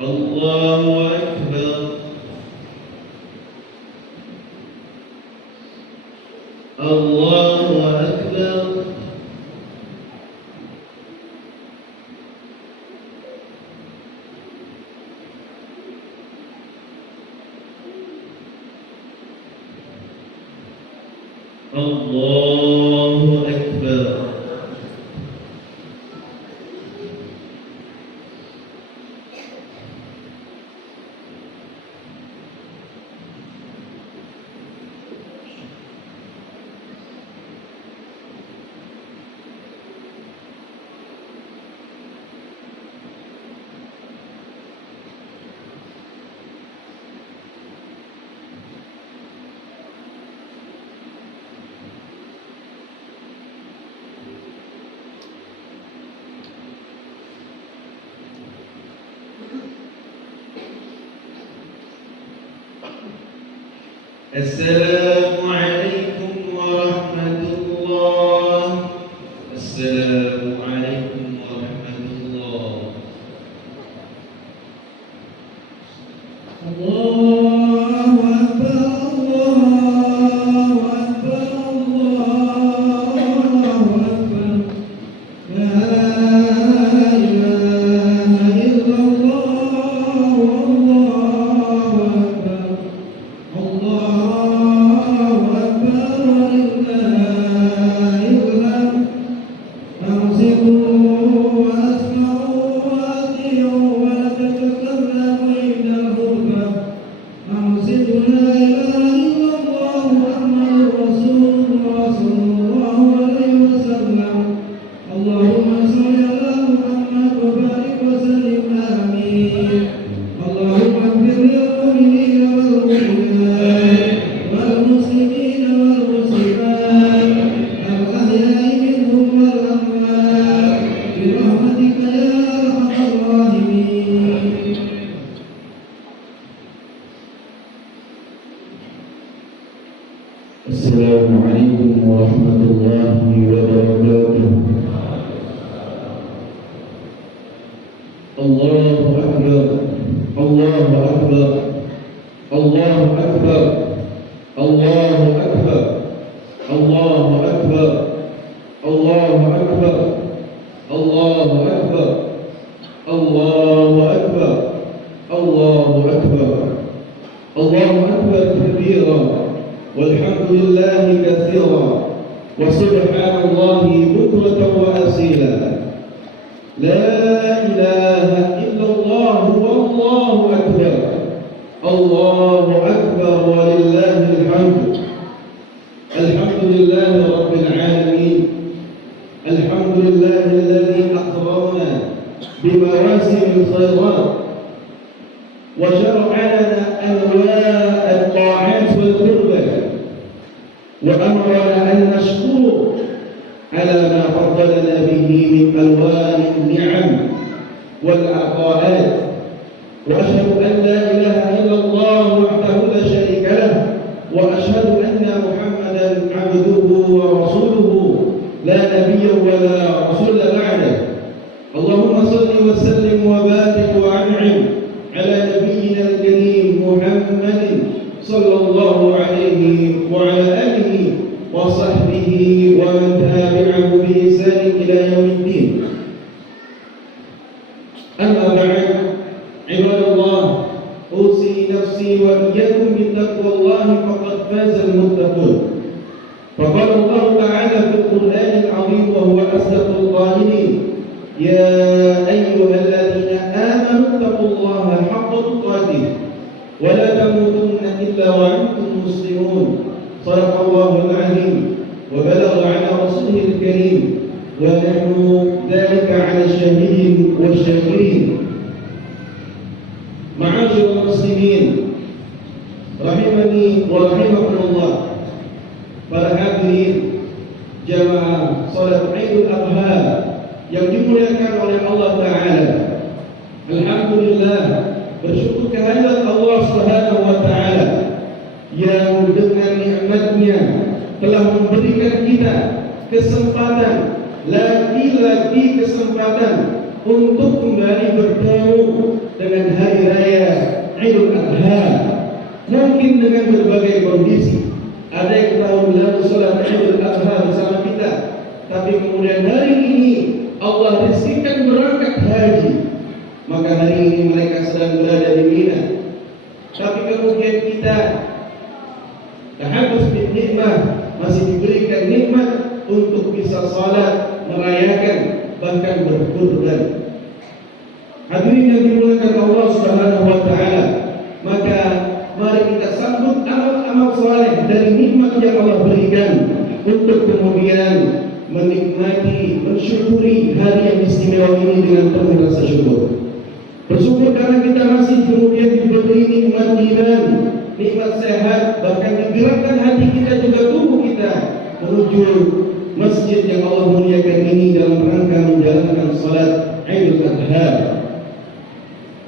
الله أكبر الله أكبر الله أكبر السلام عليكم ورحمة الله. السلام عليكم ورحمة الله. Allahu Akbar, Allahu Akbar, Allahu Akbar, Allahu Akbar, Allahu Akbar kabira, walhamdulillahi katsira, wa subhanallahi bukratan wa asila. La ilaha illallah wallahu akbar. Allahu akbar walillahil hamd. Alhamdulillahi rabbil alamin. Alhamdulillahi alladhi akramana bimawasimil khairat wa syara'a lana anwa' at-ta'at wal qurbat wa amarna an nashkura على ما فضلنا به من ألوان النعم والعطاءات وأشهد أن لا إله إلا الله وحده لا شريك له وأشهد أن محمدا عبده ورسوله لا نبي ولا رسول بعده اللهم صل وسلم وبارك وأنعم على نبينا الكريم محمد صلى الله عليه وعلى آله وصحبه ومن تابعه بإحسان إلى يوم الدين. أما بعد عباد الله أوصي نفسي وإياكم بتقوى الله فقد فاز المتقون. فقال الله تعالى في القرآن العظيم وهو أصدق القائلين يا أيها الذين آمنوا اتقوا الله حق تقاته ولا تموتن إلا وأنتم مسلمون. صدق الله العظيم وبلغ على رسوله الكريم ونحن ذلك على الشاهدين والشاكرين. معاشر المسلمين rahimani wa rahimakumullah. Para hadirin jamaah salat Idul Adha yang dimuliakan oleh Allah Ta'ala, alhamdulillah, bersyukur kehadirat Allah Subhanahu wa Ta'ala yang dengan nikmatnya telah memberikan kita kesempatan, lagi-lagi kesempatan untuk kembali bertemu dengan hari raya Idul Adha. Mungkin dengan berbagai kondisi, ada yang tahun lalu sholat Idul Adha bersama kita, tapi kemudian hari ini Allah rezekikan berangkat haji, maka hari ini mereka sedang berada di Mina. Tapi kemudian kita tahabbus bin nikmah, masih diberikan nikmat untuk bisa salat, merayakan, bahkan berkurban. Hadirin yang dimuliakan Allah Subhanahu wa Ta'ala, maka mari kita sambut amal-amal saleh dari nikmat yang Allah berikan untuk kemudian menikmati, mensyukuri hari yang istimewa ini dengan penuh rasa syukur. Bersyukur karena kita masih kemudian diberi nikmat iman, nikmat sehat, bahkan digerakkan hati kita juga tubuh kita menuju masjid yang Allah muliakan ini dalam rangka menjalankan salat Idul Adha.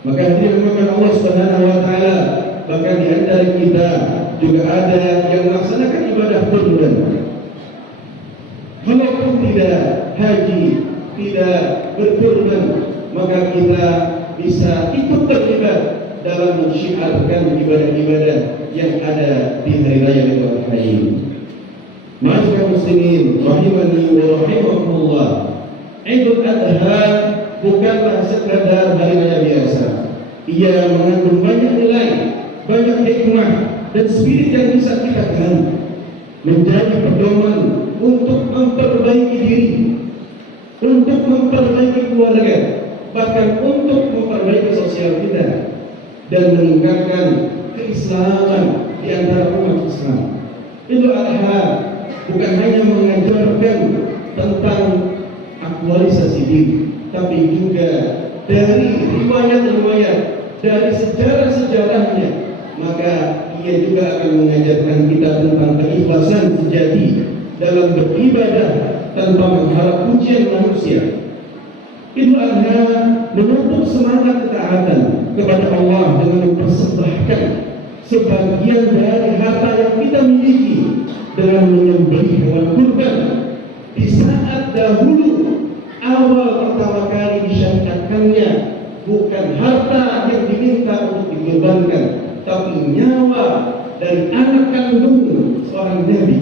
Maka hadirin Allah Subhanahu wa Ta'ala, bahkan di antara kita juga ada yang melaksanakan ibadah kurban. Walaupun tidak haji, tidak berkurban, maka kita bisa ikut terlibat dalam mensyiarkan ibadah-ibadah yang ada di hari raya Idul Adha ini. Ma'asyiral muslimin rahimani wa rahimakumullah. Idul Adha bukanlah sekadar hari raya biasa. Ia mengandung banyak nilai, banyak hikmah dan spirit yang bisa kita gali, menjadi pedoman untuk memperbaiki diri, untuk memperbaiki keluarga, bahkan untuk memperbaiki sosial kita dan meningkatkan keislaman di antara umat Islam. Idul Adha bukan hanya mengajarkan tentang aktualisasi diri, tapi juga dari riwayat-riwayat, dari sejarah-sejarahnya, maka ia juga akan mengajarkan kita tentang keikhlasan sejati dalam beribadah tanpa mengharap pujian manusia. Idul Adha menuntut semangat ketaatan kepada Allah dengan mempersembahkan sebagian dari harta yang kita miliki dengan menyembelih hewan kurban. Di saat dahulu awal pertama kali disyariatkannya bukan harta yang diminta untuk dikorbankan, tapi nyawa dari anak kandung seorang nabi.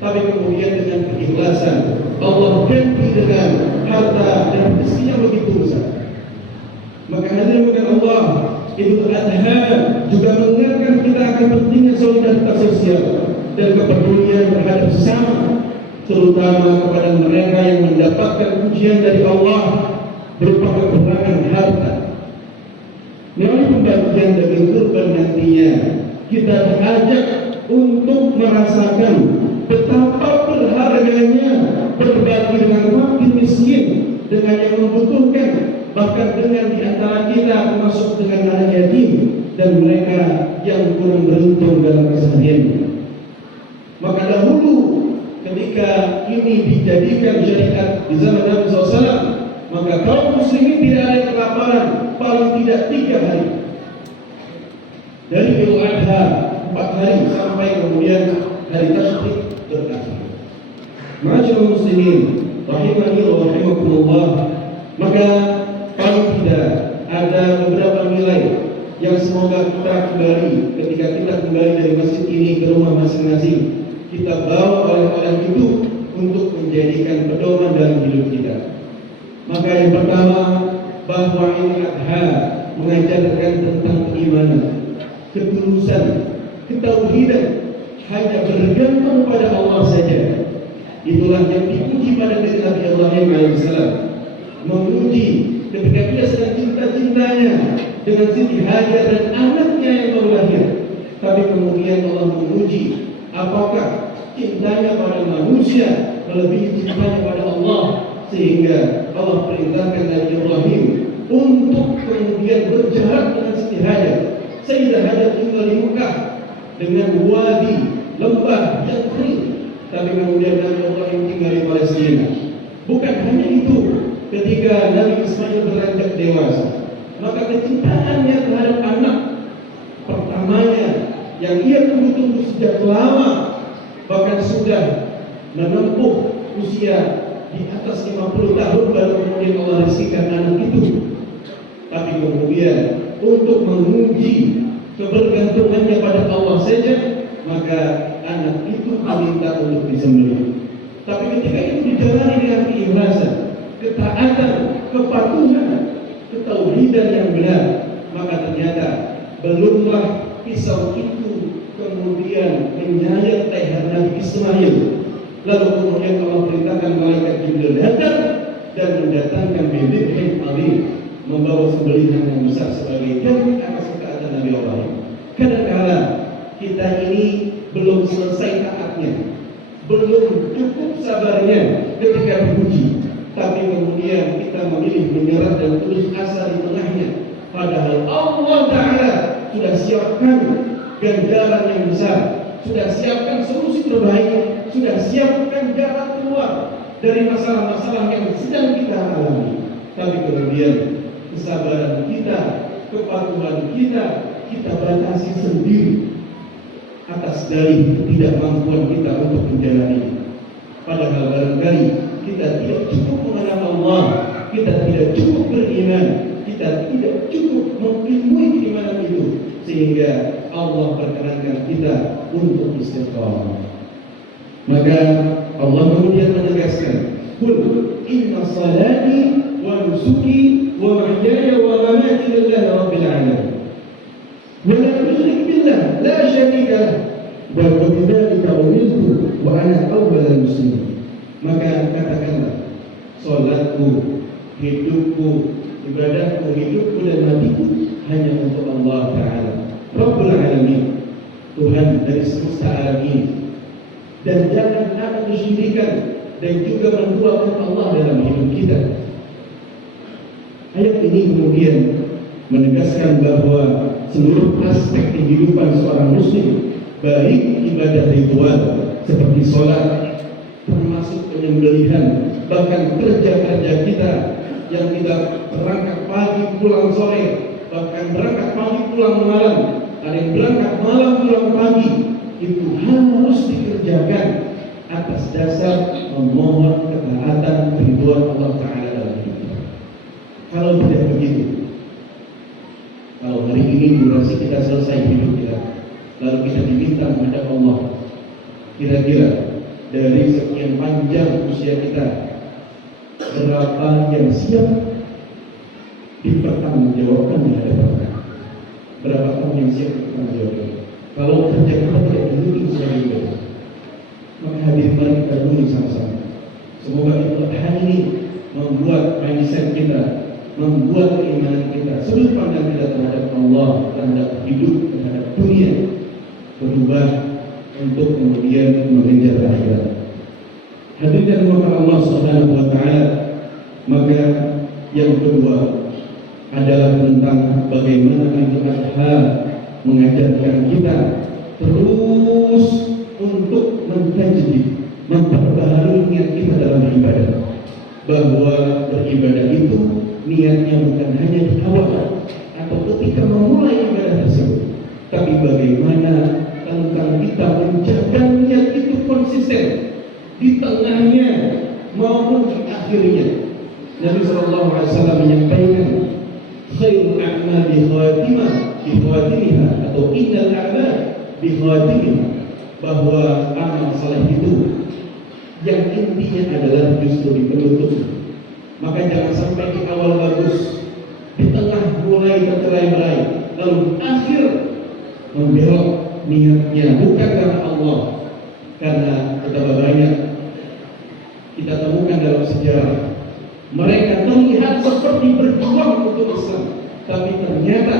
tapi kemudian dengan keikhlasan Allah ganti dengan harta dan rezeki yang begitu besar. Maka hadirin bukan Allah, Idul Adha juga mengingatkan kita akan pentingnya solidaritas sosial dan kepedulian terhadap sesama, terutama kepada mereka yang mendapatkan ujian dari Allah berupa kekurangan harta. Melalui pembagian daging kurban nantinya, kita diajak untuk merasakan betapa berharganya berbagi dengan fakir miskin, dengan yang membutuhkan, bahkan dengan di antara kita termasuk dengan anak yatim dan mereka yang kurang beruntung dalam keseharian. Maka dahulu ketika ini dijadikan syariat di zaman Nabi SAW, maka kaum muslimin tidak ada kelaparan paling tidak 3 hari. Dari Idul Adha 4 hari sampai kemudian hari Tasyrik berakhir. Ma'asyiral muslimin rahimani wa rahimakumullah, maka paling tidak ada beberapa nilai yang semoga kita kembali ketika kita kembali dari masjid ini ke rumah masing-masing, kita bawa oleh-oleh itu untuk menjadikan pedoman dalam hidup kita. Maka yang pertama, bahwa Idul Adha mengajarkan tentang keimanan, ketulusan, ketauhidan, hanya bergantung pada Allah saja. Itulah yang diuji pada diri Nabi Ibrahim alaihissalam, menguji ketika dia sedang cinta-cintanya dengan Siti Hajar dan anaknya yang baru lahir. Tapi kemudian Allah menguji apakah cintanya pada manusia melebihi cintanya pada Allah, sehingga Allah perintahkan Nabi Ibrahim untuk kemudian berjarak dengan Siti Hajar. Sayyidah Hajar tinggal di Mekah dengan wadi lembah yang kering, tapi kemudian Nabi Ibrahim tinggal di Palestina. Bukan hanya itu, ketika Nabi Ismail beranjak dewasa, maka kecintaannya terhadap anak pertamanya yang ia tunggu-tunggu sejak lama, bahkan sudah menempuh usia di atas 50 tahun baru kemudian Allah rezekikan anak itu. Tapi kemudian untuk menguji kebergantungannya pada Allah saja, maka anak itu diminta untuk disembelih. Tapi ketika itu dijalani dengan keikhlasan, ketaatan, kepatuhan, ketauhidan yang benar, maka ternyata belumlah pisau itu kemudian menyayat leher Nabi Ismail. Lalu kemudian Allah perintahkan malaikat Jibril datang dan mendatangkan bibit yang alim, membawa sembelihan yang besar sebagai ganti atas ketaatan Nabi Ibrahim. Kadang-kala kita ini belum selesai taatnya, belum cukup sabarnya ketika diuji, tapi kemudian kita memilih menyerah dan terus asa di tengahnya. Padahal Allah Ta'ala sudah siapkan ganjaran yang besar, sudah siapkan solusi terbaik, sudah siapkan jalan keluar dari masalah-masalah yang sedang kita alami. Tapi kemudian kesabaran kita, kepatuhan kita batasi sendiri atas dalih ketidakmampuan kita untuk menjalani. Padahal barangkali kita tidak cukup mengenal Allah, kita tidak cukup beriman, kita tidak cukup mengilmui keimanan itu, sehingga Allah perkenankan kita untuk istiqamah. Maka Allah kemudian menegaskan, "Qul inna salati wa nusuki wa mahyaya wa mamati lillahi rabbil alamin. Wa la usyrik billah la syarika lah. Wa bidzalika umirtu wa ana awwalul muslimin." Maka katakanlah, salatku, hidupku, ibadahku, hidupku dan matiku hanya untuk Allah Ta'ala, Rabbul Alamin, Tuhan dari semesta alam ini. Dan jangan ada kesyirikan dan juga menduakan Allah dalam hidup kita. Ayat ini kemudian menegaskan bahwa seluruh aspek kehidupan seorang muslim, baik ibadah ritual seperti sholat, termasuk penyembelihan, bahkan kerja-kerja kita yang kita berangkat pagi pulang sore, bahkan berangkat pagi pulang malam, ada yang berangkat malam pulang pagi, itu harus dikerjakan atas dasar memohon ketaatan ridwan Allah Ta'ala dalam hidup kita. Kalau tidak begitu, kalau hari ini durasi kita selesai hidup kita, lalu kita diminta menghadap Allah, kira-kira dari sekian panjang usia kita, berapa yang siap dipertanggungjawabkan di hadapan kita? Berapa tahun yang siap dipertanggungjawabkan? Kalau kerja kita tidak didukung sebagai ibadah, maka hadir mari kita duduk sama-sama. Semoga Al-Quran ini membuat mindset kita, membuat keimanan kita, sudut pandang kita terhadap Allah, terhadap hidup, terhadap dunia berubah untuk kemudian mengejar akhirat. Hadirin dan hadirat Allah Subhanahu wa taala, maka yang kedua adalah tentang bagaimana Al-Quran mengajarkan kita terus untuk mentajdid, memperbaharui niat kita dalam beribadah. Bahwa beribadah itu niatnya bukan hanya di awal atau ketika memulai ibadah tersebut, tapi bagaimana tentang kita menjaga niat itu konsisten di tengahnya maupun di akhirnya. Nabi SAW menyampaikan, khairul a'mal bi khawatimah atau innal a'mal bi khawatimah, bahwa amal saleh itu yang intinya adalah justru di penutup. Maka jangan sampai di awal bagus, di tengah mulai tercerai-berai, lalu akhir membelok niatnya bukan karena Allah. Karena betapa banyak kita temukan dalam sejarah, mereka terlihat seperti berjuang untuk Islam, tapi ternyata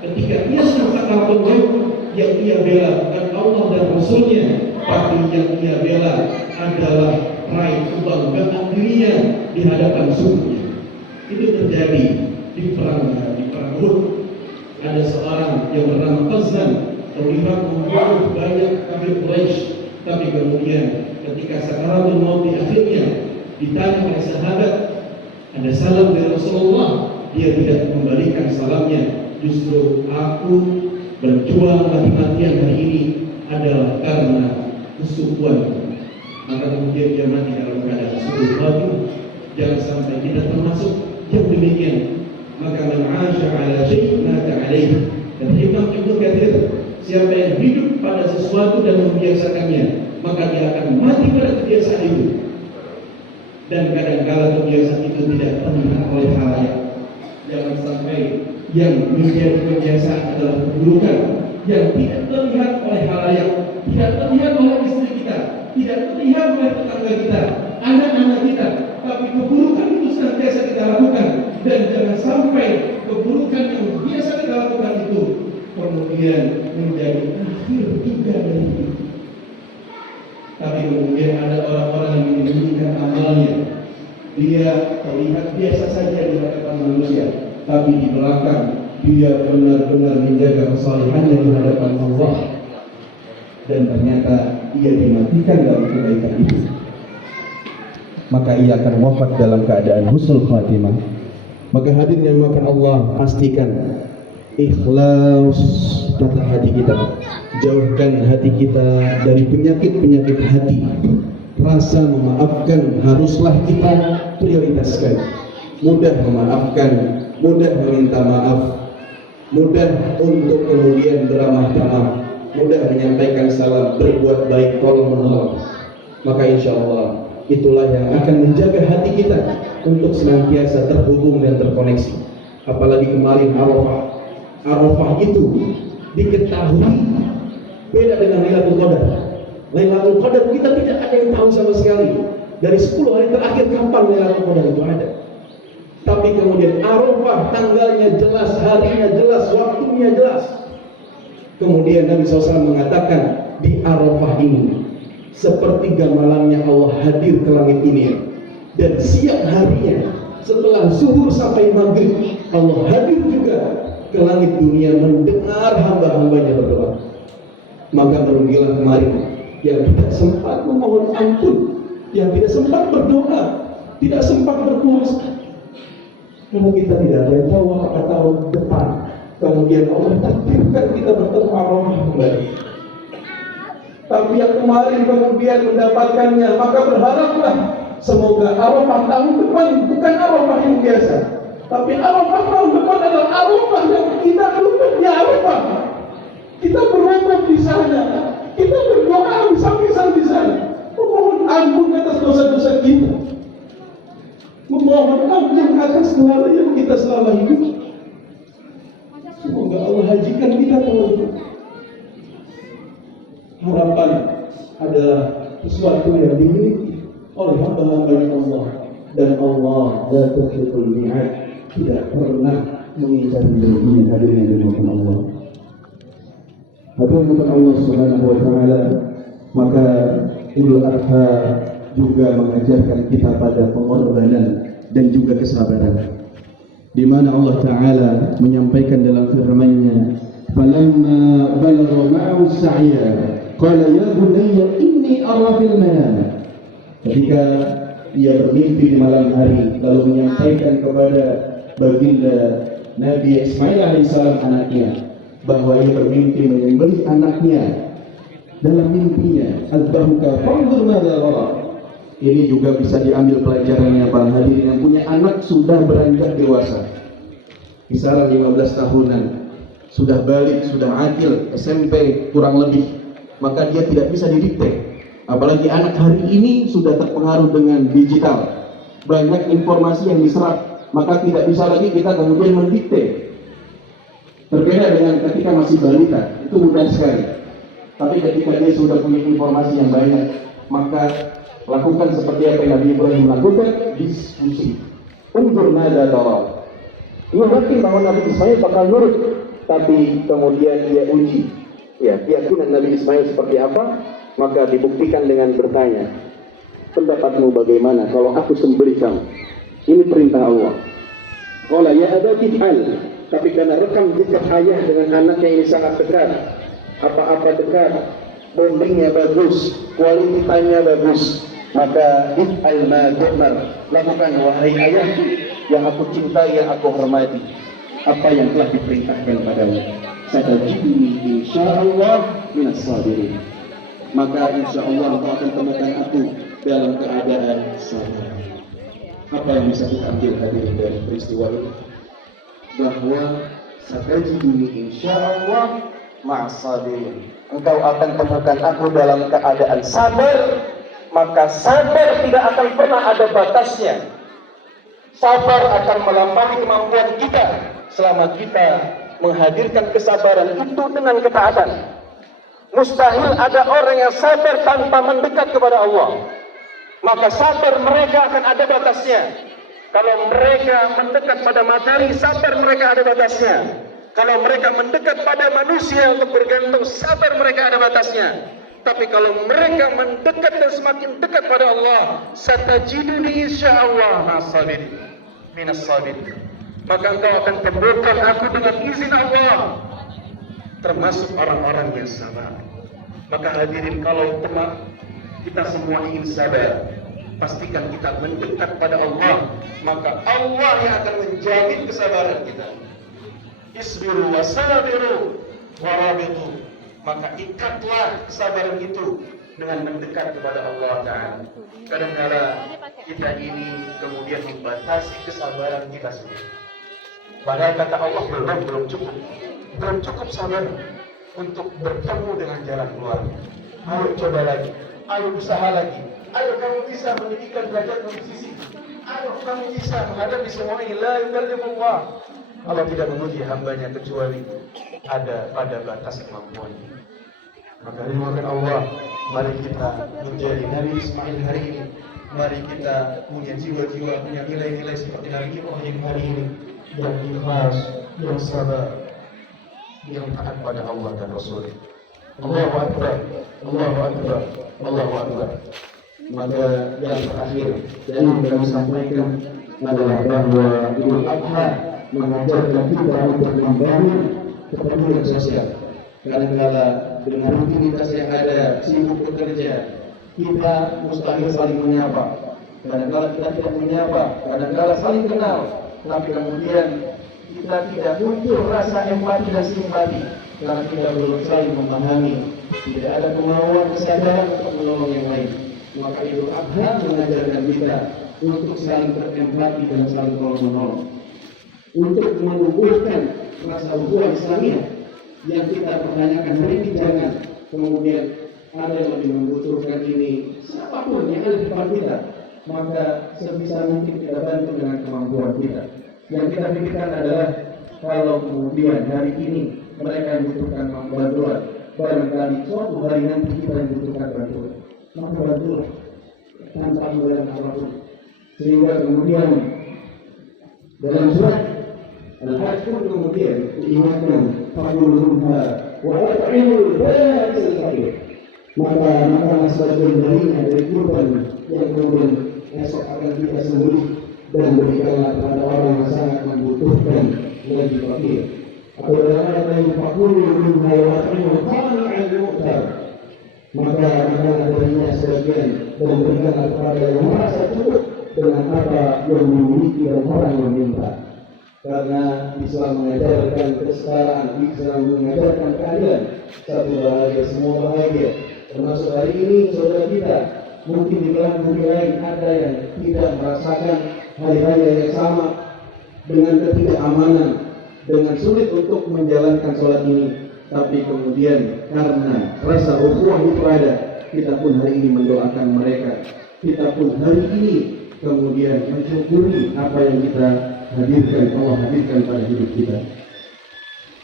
ketika ia sakaratul maut, yang ia bela bukan Allah dan Rasulnya, tapi yang ia bela adalah raih kebanggaan dirinya di hadapan sukunya. Itu terjadi di perang Uhud. Ada seorang yang bernama Qazan terlihat membunuh banyak kafir Quraisy, tapi kemudian ketika sakaratul maut di akhirnya ditanya oleh sahabat, ada salam dari Rasulullah, dia tidak membalikan salamnya. Justru aku berjuang mati-matian hari ini adalah karena kesukuan. Maka kemudian dia mati dalam keadaan suku khatimah. Jangan sampai kita termasuk yang demikian. Maka man 'asha 'ala syai' mata 'alaihi. Dan Imam Ibnu Katsir, siapa yang hidup pada sesuatu dan membiasakannya, maka dia akan mati pada kebiasaan itu. Dan kadang-kala kebiasaan itu tidak terlihat oleh halayak. Jangan sampai yang menjadi kebiasaan adalah keburukan yang tidak terlihat oleh halayak, tidak terlihat oleh istri kita, tidak terlihat oleh tetangga kita, anak-anak kita, tapi keburukan itu senantiasa kita lakukan. Dan jangan sampai keburukan yang biasa kita lakukan itu kemudian menjadi akhir juga dari hidup. Tapi kemudian ada orang-orang yang menyembunyikan amalnya. Dia terlihat biasa saja di hadapan manusia, tapi di belakang dia benar-benar menjaga kesalehannya di hadapan Allah. Dan ternyata ia dimatikan dalam kebaikan itu, maka ia akan wafat dalam keadaan husnul khatimah. Maka hadirin yang dimuliakan Allah, pastikan ikhlas tata hati kita, jauhkan hati kita dari penyakit-penyakit hati. Rasa memaafkan haruslah kita prioritaskan. Mudah memaafkan, mudah meminta maaf, mudah untuk kemudian beramah tamah, mudah menyampaikan salam, berbuat baik, tolong menolong. Maka insya Allah itulah yang akan menjaga hati kita untuk senantiasa terhubung dan terkoneksi. Apalagi kemarin Arafah itu diketahui beda dengan Lailatul Qadar. Lailatul Qadar kita tidak ada yang tahu sama sekali. Dari 10 hari terakhir kapan Lailatul Qadar itu ada. Tapi kemudian Arafah tanggalnya jelas, harinya jelas, waktunya jelas. Kemudian Nabi SAW mengatakan di Arafah ini sepertiga malamnya Allah hadir ke langit ini, dan siang harinya setelah zuhur sampai maghrib Allah hadir juga ke langit dunia mendengar hamba-hambanya berdoa. Maka merugilah kemarin yang tidak sempat memohon ampun, yang tidak sempat berdoa, tidak sempat berpuasa, karena kita tidak ada yang tahu apakah tahun depan kemudian Allah takdirkan kita bertemu Arafah kembali. Tapi yang kemarin kemudian mendapatkannya, maka berharaplah semoga Arafah tahun depan bukan Arafah yang biasa, tapi Arafah tahun depan adalah Arafah yang kita duduk di Arafah, kita berwukuf di sana, kita berdoa di samping di sana. memohon ampun atas dosa-dosa kita, memohon ampun atas segala yang kita selama hidup. Semoga Allah hajikan kita teman-teman. Harapan adalah sesuatu yang dimiliki oleh hamba-hamba Allah, dan Allah la tukhliqul mi'ad, tidak pernah mengingkari janjinya. Hadirin yang dimuliakan Allah. Hadirin Allah Subhanahu wa taala, maka Idul Adha juga mengajarkan kita pada pengorbanan dan juga kesabaran, di mana Allah Taala menyampaikan dalam firman-Nya, "Falamma balagha ma'ahu as-sa'ya, qala ya bunayya inni ara fil manam." Ketika ia bermimpi di malam hari, lalu menyampaikan kepada baginda Nabi Ismail alaihissalam anaknya, bahwa ia bermimpi menyembelih anaknya. Dalam mimpinya, azbahuka fanzur madza tara. Ini juga bisa diambil pelajarannya para hadirin yang punya anak sudah beranjak dewasa, kisaran 15 tahunan, sudah balik, sudah akil, SMP kurang lebih, maka dia tidak bisa didikte. Apalagi anak hari ini sudah terpengaruh dengan digital, banyak informasi yang diserap, maka tidak bisa lagi kita kemudian mendikte. Berbeda dengan ketika masih balita, itu mudah sekali. Tapi ketika dia sudah punya informasi yang banyak, maka lakukan seperti apa yang Nabi Ibrahim lakukan, diskusi. Unzur madza tara. Ia yakin bahwa Nabi Ismail bakal nurut, tapi kemudian dia uji, ya, keyakinan Nabi Ismail seperti apa, maka dibuktikan dengan bertanya, pendapatmu bagaimana kalau aku sembelih kamu? Ini perintah Allah. Qala ya abati if'al. Tapi karena rekam jejak ayah dengan anaknya ini sangat dekat, apa-apa dekat, bondingnya bagus, quality time-nya bagus, maka if'al ma tu'mar, lakukan wahai ayah yang aku cintai, yang aku hormati, apa yang telah diperintahkan padamu. Satajidni insyaallah minas sabirin. Maka insyaallah engkau akan temukan aku dalam keadaan sabar. Apa yang bisa kita ambil hadirin dari peristiwa ini? Bahwa satajidni insyaallah ma'as sabirin. Engkau akan temukan aku dalam keadaan sabar, maka sabar tidak akan pernah ada batasnya. Sabar akan melampaui kemampuan kita selama kita menghadirkan kesabaran itu dengan ketaatan. Mustahil ada orang yang sabar tanpa mendekat kepada Allah. Maka sabar mereka akan ada batasnya. Kalau mereka mendekat pada materi, sabar mereka ada batasnya. Kalau mereka mendekat pada manusia untuk bergantung, sabar mereka ada batasnya. Tapi kalau mereka mendekat dan semakin dekat pada Allah, satajiduni insyaallah ma'as-sabirin, minas-sabirin. Maka engkau akan temukan aku dengan izin Allah, termasuk orang-orang yang sabar. Maka hadirin, kalau kita semua ingin sabar, pastikan kita mendekat pada Allah, maka Allah yang akan menjamin kesabaran kita. Isbiru wasabiru warabitu. Maka ikatlah kesabaran itu dengan mendekat kepada Allah Ta'ala. Kadang-kala kita ini kemudian membatasi kesabaran kita sendiri. Padahal kata Allah belum cukup sabar untuk bertemu dengan jalan keluar. Ayo coba lagi, ayo usaha lagi, ayo kamu bisa meninggikan derajat musisi, ayo kamu bisa menghadapi semua ini. La yukallifullah. Allah tidak memuji hambanya kecuali ada pada batas kemampuannya. Maka dimuliakan Allah, mari kita menjadi Nabi Ismail hari ini. Mari kita punya jiwa-jiwa, punya nilai-nilai seperti Nabi Ibrahim hari ini, yang ikhlas, yang sabar, yang taat pada Allah dan Rasul. Allahu Akbar, Allahu Akbar, Allahu Akbar. Maka yang terakhir yang kami sampaikan adalah bahwa Idul Adha mengajarkan kita untuk membangun kepedulian sosial. Kadang-kala dengan rutinitas yang ada, sibuk bekerja, kita mustahil saling menyapa. Kadang-kala kita tidak menyapa, kadang-kala saling kenal, tapi kemudian kita tidak muncul rasa empati dan simpati karena kita belum saling memahami, tidak ada kemauan kesadaran untuk menolong yang lain. Maka Idul Adha mengajarkan kita untuk saling berempati dan saling menolong, untuk menumbuhkan rasa ukhuwah Islamiyah yang kita pertanyakan hari ini. Jangan kemudian ada yang lebih membutuhkan ini, siapapun yang ada di depan kita, maka sebisa mungkin kita bantu dengan kemampuan kita. Yang kita pikirkan adalah kalau kemudian hari ini mereka yang membutuhkan bantuan, barangkali suatu hari nanti kita yang membutuhkan bantuan, maka bantulah tanpa imbalan apapun. Sehingga kemudian dalam surat Al-Hajj pun kemudian diingatkan fa'buduha wa at'imul ba'sal fakir. Maka sebagian darinya dari kurban yang kemudian esok akan kita sembelih dan berikanlah kepada orang yang sangat membutuhkan lagi fakir. Atau dalam ayat lain fakulu minha wa at'imul qani'al mu'tar. Maka darinya sebagian dan berikanlah kepada yang merasa cukup dengan apa yang dimiliki dan orang yang minta. Karena Islam mengajarkan kesetaraan, Islam mengajarkan keadilan. Satu bahagia, semua bahagia. Termasuk hari ini saudara kita, mungkin di belahan bumi lain ada yang tidak merasakan hari-hari yang sama, dengan ketidakamanan, dengan sulit untuk menjalankan sholat ini. Tapi kemudian karena rasa ukhuwah itu ada, kita pun hari ini mendoakan mereka. Kita pun hari ini kemudian mensyukuri apa yang kita hadirkan, Allah hadirkan pada hidup kita.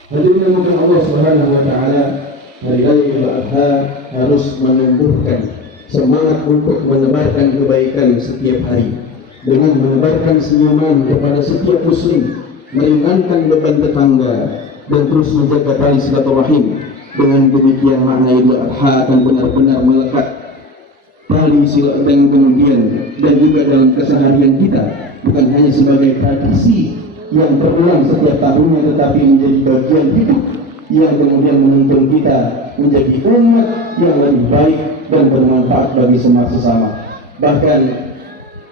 Hadirin mungkin Allah Subhanahu wa taala, hari raya Idul Adha harus menumbuhkan semangat untuk menebarkan kebaikan setiap hari dengan menebarkan senyuman kepada setiap muslim, meringankan beban tetangga dan terus menjaga tali silaturahim. Dengan demikian makna Idul Adha akan benar-benar melekat tali silaturahim kemudian dan juga dalam keseharian kita, bukan hanya sebagai tradisi yang berulang setiap tahunnya, tetapi menjadi bagian hidup yang kemudian menuntun kita menjadi umat yang lebih baik dan bermanfaat bagi sesama. Bahkan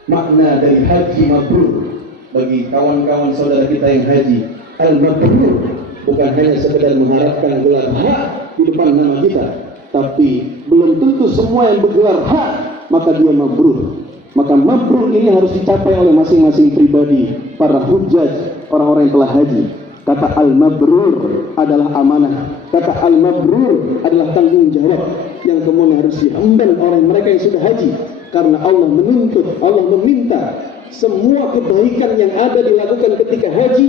makna dari haji mabrur bagi kawan-kawan saudara kita yang haji, al-mabrur bukan hanya sekedar mengharapkan gelar hak di depan nama kita, tapi belum tentu semua yang bergelar hak maka dia mabrur. Maka mabrur ini harus dicapai oleh masing-masing pribadi, para hujjaj, orang-orang yang telah haji. Kata al-mabrur adalah amanah. Kata al-mabrur adalah tanggung jawab yang kemudian harus diemban oleh mereka yang sudah haji. Karena Allah menuntut, Allah meminta semua kebaikan yang ada dilakukan ketika haji,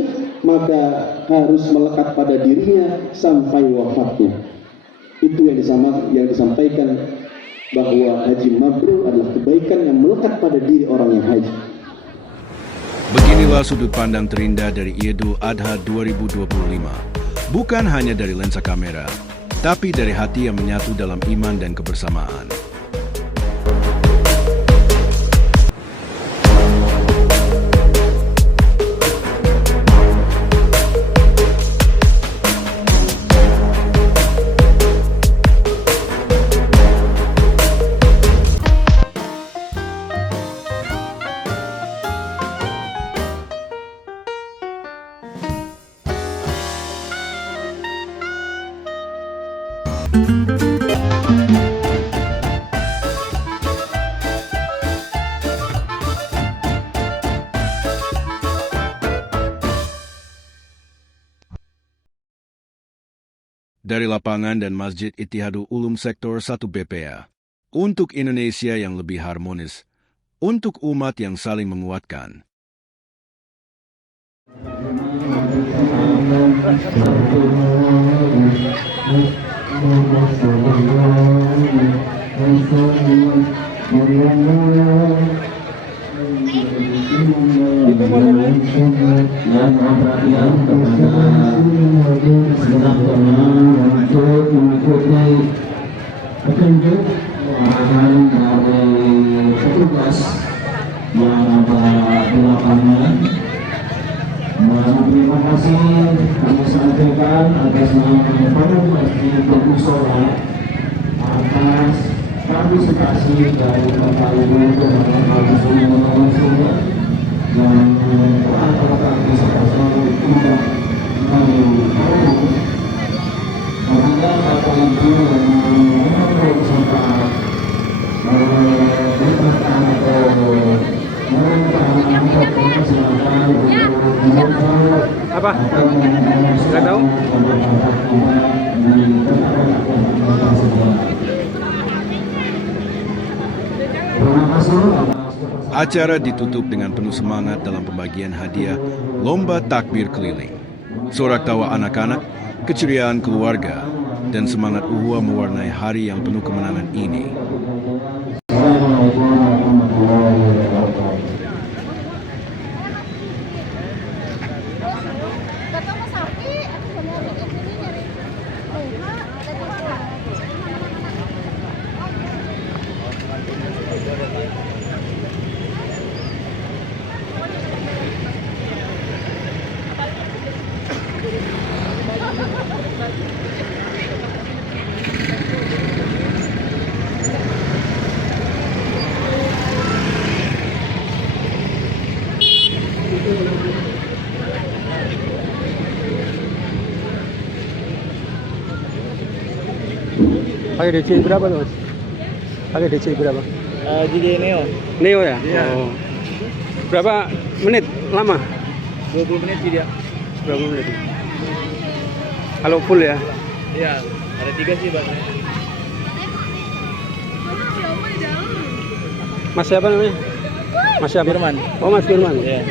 maka harus melekat pada dirinya sampai wafatnya. Itu yang disampaikan, bahwa haji mabrur adalah kebaikan yang melekat pada diri orang yang haji. Beginilah sudut pandang terindah dari Idul Adha 2025. Bukan hanya dari lensa kamera, tapi dari hati yang menyatu dalam iman dan kebersamaan. Dari lapangan dan Masjid Ittihadul Ulum Sektor 1 BPA, untuk Indonesia yang lebih harmonis, untuk umat yang saling menguatkan. Dan perhatian kepada segenap teman untuk mengikuti petunjuk arahan dari petugas yang ada di lapangan. Dan terima kasih kami sampaikan atas nama Pondok Masjid dan Musola atas partisipasi dari Bapak Ibu Kementerian Agama yang telah disepakati tidak mengurus. Apabila Bapak Ibu yang mengurus sempat berkata atau mereka silakan untuk apa? Nggak tahu. Acara ditutup dengan penuh semangat dalam pembagian hadiah lomba takbir keliling. Sorak tawa anak-anak, keceriaan keluarga, dan semangat uhuah mewarnai hari yang penuh kemenangan ini. Pakai DC berapa tuh Mas? Pakai DC berapa? DJ Neo. Neo ya? Iya. Oh. Berapa menit? Lama? 20 menit sih dia. Berapa menit? Kalau full ya? Iya, ada 3 sih bahasanya. Mas siapa namanya? Mas siapa? Firman. Oh Mas Firman. Iya.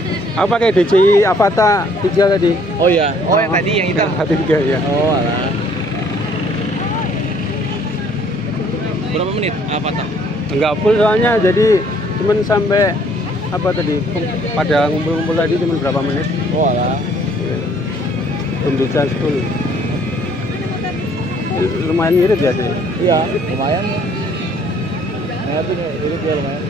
Aku pakai DCI Avata 3 tadi. Oh iya. Oh yang tadi yang hitam. Ya, 3 ya. Oh alah. Berapa menit? Apa tak? Enggak full soalnya, jadi cuman sampai apa tadi? Pada ngumpul-ngumpul tadi cuman berapa menit? Oh alah. Belum bisa full. Lumayan mirip ya sih. Iya, lumayan. Nah, itu mirip ya lumayan.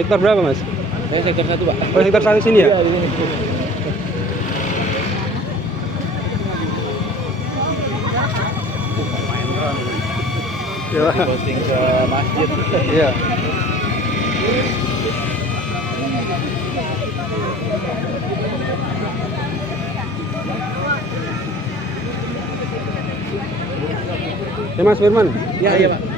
Sektor berapa Mas? Saya sektor 1, Pak. Oh sektor 1 sini ya? Iya, di sini. Iya. Posting ke masjid. Iya. Mas Firman. Iya, iya, Pak.